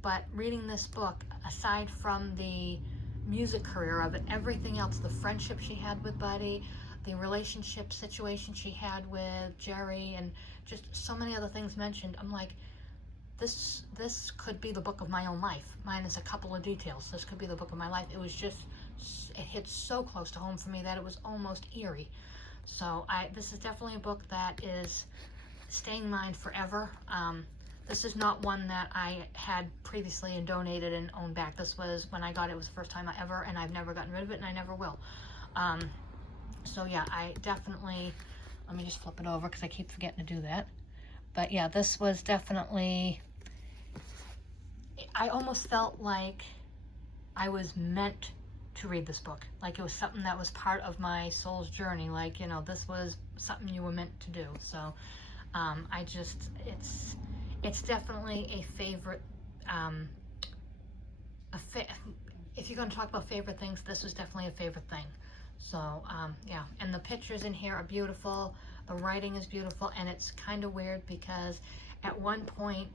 but reading this book, aside from the music career of it, everything else, the friendship she had with Buddy, the relationship situation she had with Jerry, and just so many other things mentioned, I'm like, this could be the book of my own life, minus a couple of details. This could be the book of my life. It was just it hit so close to home for me that it was almost eerie. So this is definitely a book that is staying in mind forever. This is not one that I had previously and donated and owned back. This was, when I got it, it was the first time I ever, and I've never gotten rid of it, and I never will. So yeah, I definitely, let me just flip it over because I keep forgetting to do that. But yeah, this was definitely, I almost felt like I was meant to read this book. Like it was something that was part of my soul's journey. Like, you know, this was something you were meant to do. So I just, it's definitely a favorite. If you're going to talk about favorite things, this was definitely a favorite thing. So yeah, and the pictures in here are beautiful. The writing is beautiful, and it's kind of weird because at one point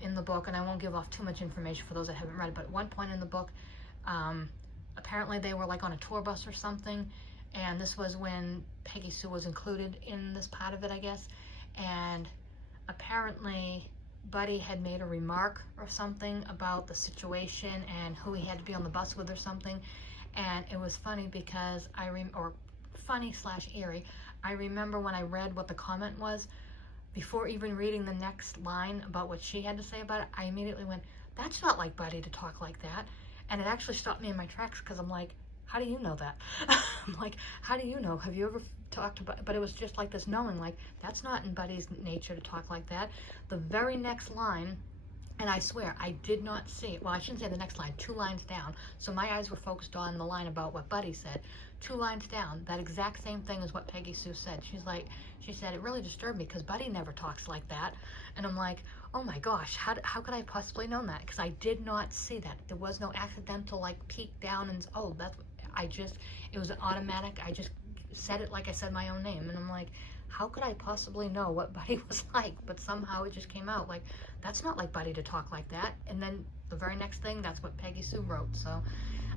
in the book, and I won't give off too much information for those that haven't read it, but at one point in the book, apparently they were like on a tour bus or something, and this was when Peggy Sue was included in this part of it, I guess, and apparently Buddy had made a remark or something about the situation and who he had to be on the bus with or something, and it was funny because funny / eerie, I remember when I read what the comment was, before even reading the next line about what she had to say about it, I immediately went, that's not like Buddy to talk like that. And it actually stopped me in my tracks because I'm like, how do you know that? I'm like, how do you know? Have you ever talked about, but it was just like this knowing, like, that's not in Buddy's nature to talk like that. The very next line, and I swear, I did not see it. Well, I shouldn't say the next line, 2 lines down. So my eyes were focused on the line about what Buddy said. 2 lines down, that exact same thing as what Peggy Sue said. She said, it really disturbed me because Buddy never talks like that. And I'm like, oh my gosh, how could I possibly know that? Because I did not see that. There was no accidental like peek down and, oh, it was an automatic. I just said it like I said my own name. And I'm like, how could I possibly know what Buddy was like? But somehow it just came out like, that's not like Buddy to talk like that. And then the very next thing, that's what Peggy Sue wrote. So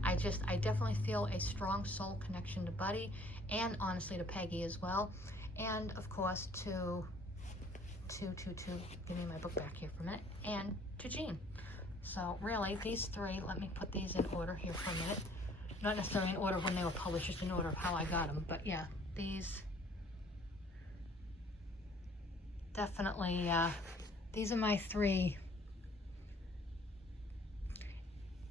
I definitely feel a strong soul connection to Buddy, and honestly to Peggy as well. And of course to give me my book back here for a minute, and to Jean. So really, these 3, let me put these in order here for a minute. Not necessarily in order of when they were published, just in order of how I got them. But yeah, these definitely, these are my 3.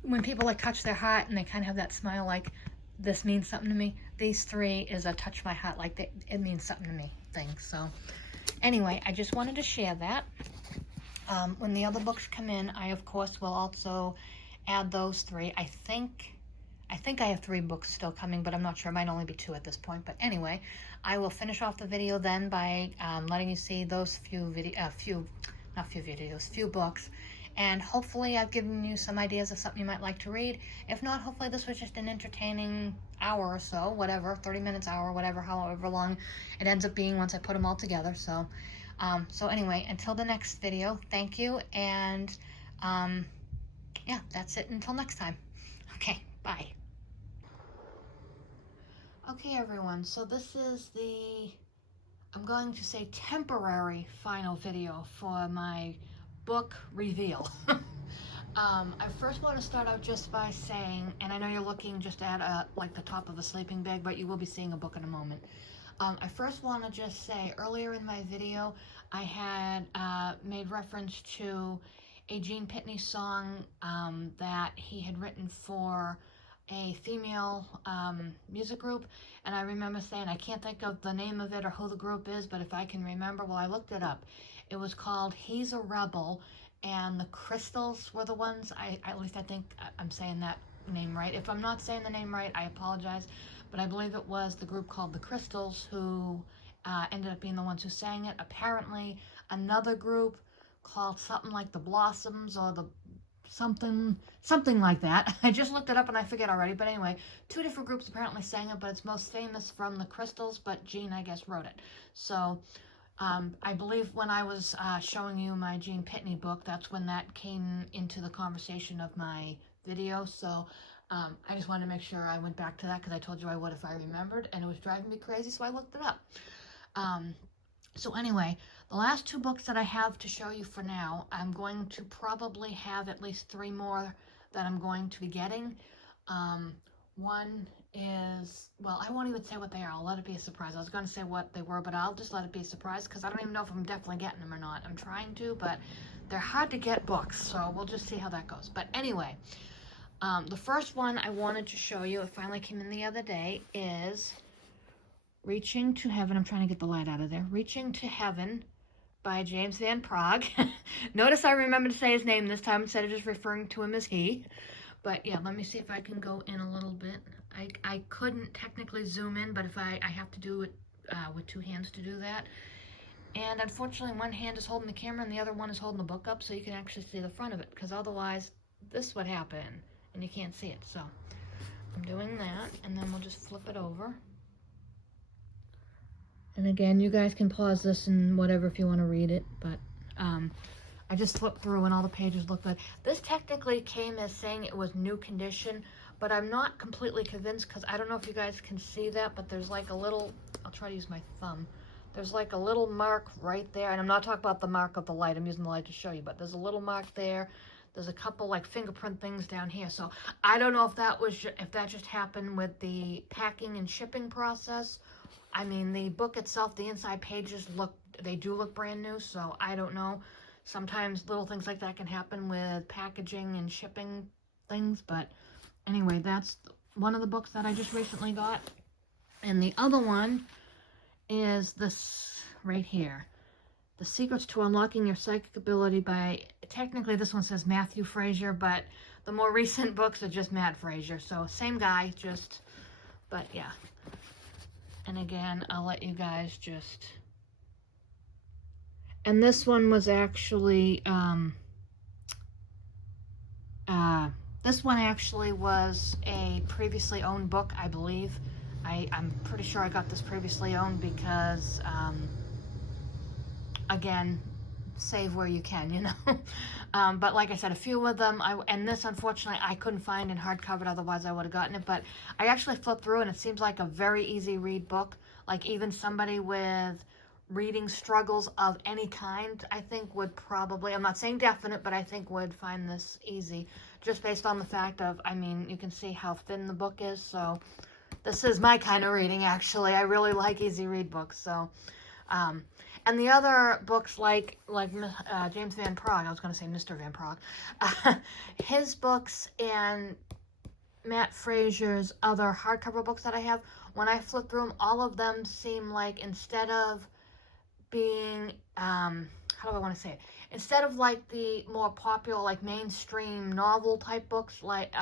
When people like touch their heart and they kind of have that smile like, this means something to me, these 3 is a touch my heart like it means something to me thing. So anyway, I just wanted to share that. When the other books come in, I of course will also add those 3. I think I have 3 books still coming, but I'm not sure. It might only be 2 at this point. But anyway, I will finish off the video then by letting you see those few books. And hopefully I've given you some ideas of something you might like to read. If not, hopefully this was just an entertaining hour or so, whatever, 30 minutes, hour, whatever, however long it ends up being once I put them all together. So, so anyway, until the next video, thank you. And yeah, that's it until next time. Okay, bye. Okay, everyone, so this is I'm going to say temporary final video for my book reveal. I first want to start out just by saying, and I know you're looking just at like the top of a sleeping bag, but you will be seeing a book in a moment. I first want to just say, earlier in my video, I had made reference to a Gene Pitney song that he had written for a female music group, and I remember saying, I can't think of the name of it or who the group is, but if I can remember, well, I looked it up. It was called He's a Rebel, and the Crystals were the ones, at least I think I'm saying that name right. If I'm not saying the name right, I apologize, but I believe it was the group called the Crystals who ended up being the ones who sang it. Apparently, another group called something like the Blossoms or the something like that. I just looked it up and I forget already, but anyway, 2 different groups apparently sang it, but it's most famous from the Crystals, but Gene, I guess, wrote it. So I believe when I was showing you my Gene Pitney book, that's when that came into the conversation of my video. So I just wanted to make sure I went back to that because I told you I would if I remembered, and it was driving me crazy, so I looked it up. So anyway, the last 2 books that I have to show you for now, I'm going to probably have at least 3 more that I'm going to be getting. One is, well, I won't even say what they are. I'll let it be a surprise. I was going to say what they were, but I'll just let it be a surprise because I don't even know if I'm definitely getting them or not. I'm trying to, but they're hard to get books, so we'll just see how that goes. But anyway, the first one I wanted to show you, it finally came in the other day, is Reaching to Heaven. I'm trying to get the light out of there. Reaching to Heaven by James Van Praagh. Notice I remember to say his name this time instead of just referring to him as he. But yeah, let me see if I can go in a little bit. I couldn't technically zoom in, but if I have to do it with two hands to do that. And unfortunately, one hand is holding the camera and the other one is holding the book up, so you can actually see the front of it, because otherwise this would happen and you can't see it. So I'm doing that, and then we'll just flip it over. And again, you guys can pause this and whatever if you want to read it, but I just flipped through and all the pages look good. This technically came as saying it was new condition, but I'm not completely convinced because I don't know if you guys can see that, but there's like a little, I'll try to use my thumb. There's like a little mark right there, and I'm not talking about the mark of the light, I'm using the light to show you, but there's a little mark there. There's a couple like fingerprint things down here. So I don't know if that was, if that just happened with the packing and shipping process. I mean, the book itself, the inside pages they do look brand new, so I don't know. Sometimes little things like that can happen with packaging and shipping things, but anyway, that's one of the books that I just recently got. And the other one is this right here. The Secrets to Unlocking Your Psychic Ability by, technically this one says Matthew Fraser, but the more recent books are just Matt Fraser. So same guy, just, but yeah. And again, I'll let you guys just... And this one was actually, this one actually was a previously owned book, I believe. I'm pretty sure I got this previously owned because, again, save where you can, you know. But like I said, a few of them, and this unfortunately I couldn't find in hardcover, otherwise I would have gotten it. But I actually flipped through and it seems like a very easy read book. Like even somebody with reading struggles of any kind, I think would probably, I'm not saying definite, but I think would find this easy. Just based on the fact of, I mean, you can see how thin the book is. So this is my kind of reading, actually. I really like easy read books. So, and the other books like James Van Praagh, I was going to say Mr. Van Praagh, his books and Matt Fraser's other hardcover books that I have, when I flip through them, all of them seem like, instead of being, how do I want to say it? Instead of like the more popular, like mainstream novel type books, like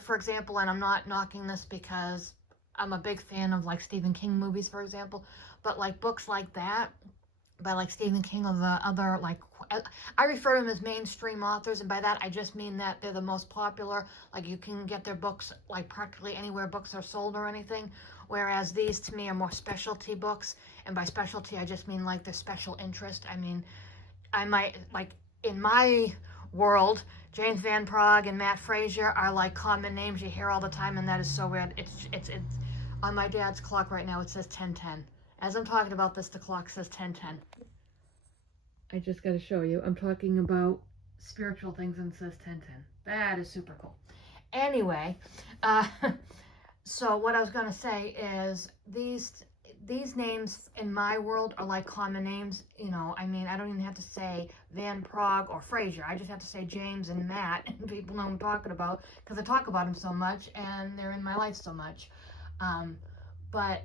for example, and I'm not knocking this because I'm a big fan of like Stephen King movies, for example, but like books like that by like Stephen King or the other, like, I refer to them as mainstream authors, and by that I just mean that they're the most popular. Like you can get their books like practically anywhere books are sold or anything, whereas these to me are more specialty books, and by specialty I just mean like they're special interest. I mean, I might, like in my world, James Van Praagh and Matt Fraser are like common names you hear all the time, and that is so weird. It's on my dad's clock right now, it says 10:10. As I'm talking about this, the clock says 10:10. I just got to show you. I'm talking about spiritual things and it says 10:10. That is super cool. Anyway, so what I was going to say is these names in my world are like common names. You know, I mean, I don't even have to say Van Praagh or Fraser. I just have to say James and Matt, and people know what I'm talking about because I talk about them so much and they're in my life so much. But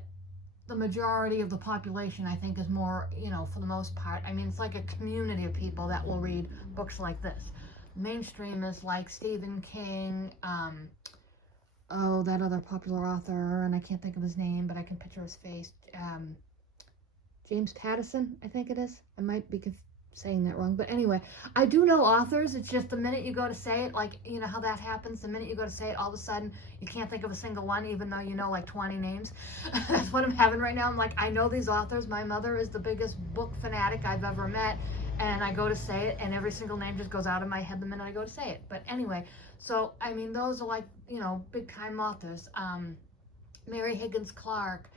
the majority of the population, I think, is more, you know, for the most part, I mean, it's like a community of people that will read books like this. Mainstream is like Stephen King, oh, that other popular author, and I can't think of his name, but I can picture his face, James Patterson, I think it is. I might be saying that wrong, but anyway, I do know authors. It's just the minute you go to say it, like, you know how that happens, the minute you go to say it, all of a sudden you can't think of a single one, even though you know like 20 names. That's what I'm having right now. I'm like, I know these authors. My mother is the biggest book fanatic I've ever met, and I go to say it and every single name just goes out of my head the minute I go to say it. But anyway, so I mean, those are like, you know, big time authors. Mary Higgins Clark,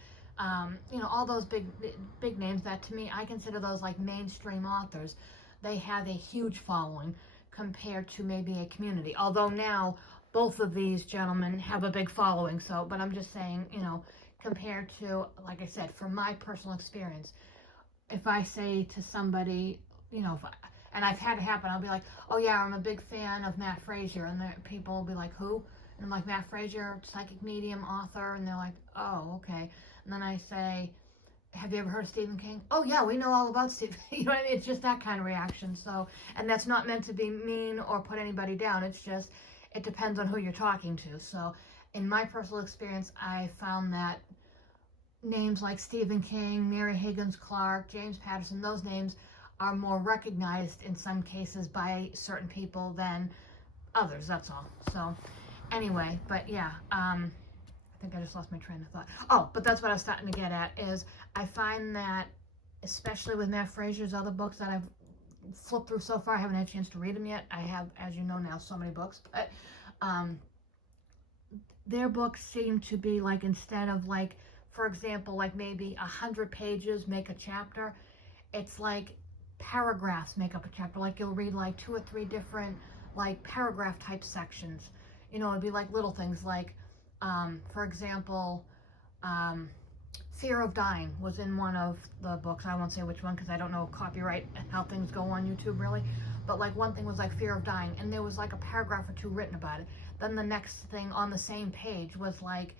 you know, all those big names that to me, I consider those like mainstream authors. They have a huge following compared to maybe a community. Although now both of these gentlemen have a big following. So, but I'm just saying, you know, compared to, like I said, from my personal experience, if I say to somebody, you know, and I've had it happen, I'll be like, oh yeah, I'm a big fan of Matt Frazier, and people will be like, who? And I'm like, Matt Frazier, psychic medium, author, and they're like, oh, okay. And then I say, have you ever heard of Stephen King? Oh yeah, we know all about Stephen. You know, it's just that kind of reaction. So, and that's not meant to be mean or put anybody down. It's just, it depends on who you're talking to. So, in my personal experience, I found that names like Stephen King, Mary Higgins Clark, James Patterson, those names are more recognized in some cases by certain people than others. That's all. So, anyway, but yeah, I think I just lost my train of thought. Oh, but that's what I was starting to get at, is I find that, especially with Matt Frazier's other books that I've flipped through so far, I haven't had a chance to read them yet. I have, as you know now, so many books. But their books seem to be like, instead of like, for example, like maybe 100 pages make a chapter, it's like paragraphs make up a chapter. Like you'll read like 2 or 3 different like paragraph type sections. You know, it'd be like little things like, for example, Fear of Dying was in one of the books. I won't say which one because I don't know copyright and how things go on YouTube really. But like one thing was like Fear of Dying, and there was like a paragraph or 2 written about it. Then the next thing on the same page was like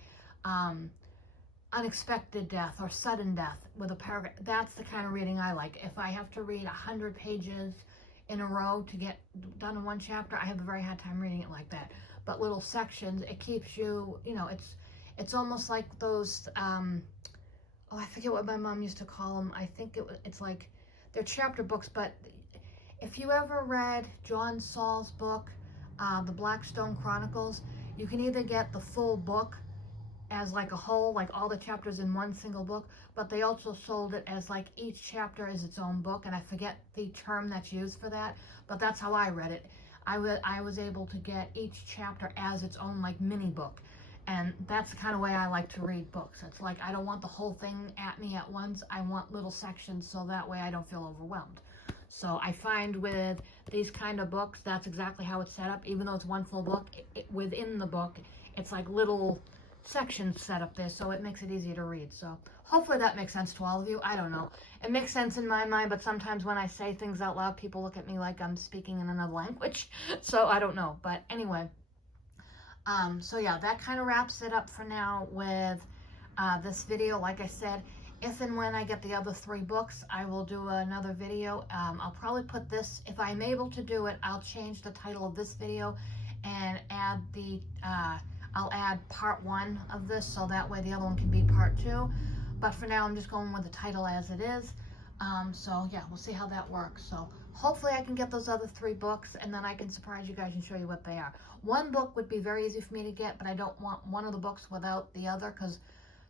unexpected death or sudden death with a paragraph. That's the kind of reading I like. If I have to read 100 pages in a row to get done in one chapter, I have a very hard time reading it like that. But little sections, it keeps you, you know, it's almost like those, oh, I forget what my mom used to call them. I think it's like, they're chapter books, but if you ever read John Saul's book, The Blackstone Chronicles, you can either get the full book as like a whole, like all the chapters in one single book, but they also sold it as like each chapter is its own book, and I forget the term that's used for that, but that's how I read it. I was able to get each chapter as its own like mini book, and that's the kind of way I like to read books. It's like I don't want the whole thing at me at once. I want little sections so that way I don't feel overwhelmed. So I find with these kind of books, that's exactly how it's set up. Even though it's one full book, within the book, it's like little sections set up there, so it makes it easier to read. So hopefully that makes sense to all of you. I don't know. It makes sense in my mind, but sometimes when I say things out loud, people look at me like I'm speaking in another language. So I don't know. But anyway, so yeah, that kind of wraps it up for now with this video. Like I said, if and when I get the other 3 books, I will do another video. I'll probably put this, if I'm able to do it, I'll change the title of this video and add the, I'll add part 1 of this, so that way the other one can be part 2. But for now, I'm just going with the title as it is. So yeah, we'll see how that works. So hopefully I can get those other 3 books, and then I can surprise you guys and show you what they are. One book would be very easy for me to get, but I don't want one of the books without the other, because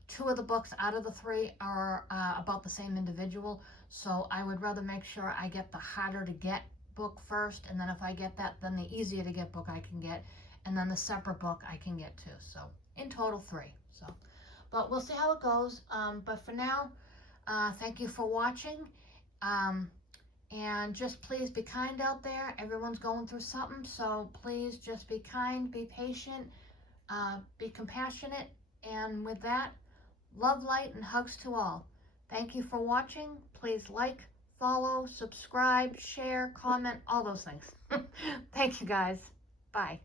2 of the books out of the 3 are about the same individual. So I would rather make sure I get the harder to get book first, and then if I get that, then the easier to get book I can get, and then the separate book I can get too. So in total 3. So, but we'll see how it goes. But for now, thank you for watching. And just please be kind out there. Everyone's going through something, so please just be kind, be patient, be compassionate. And with that, love, light, and hugs to all. Thank you for watching. Please like, follow, subscribe, share, comment, all those things. Thank you guys. Bye.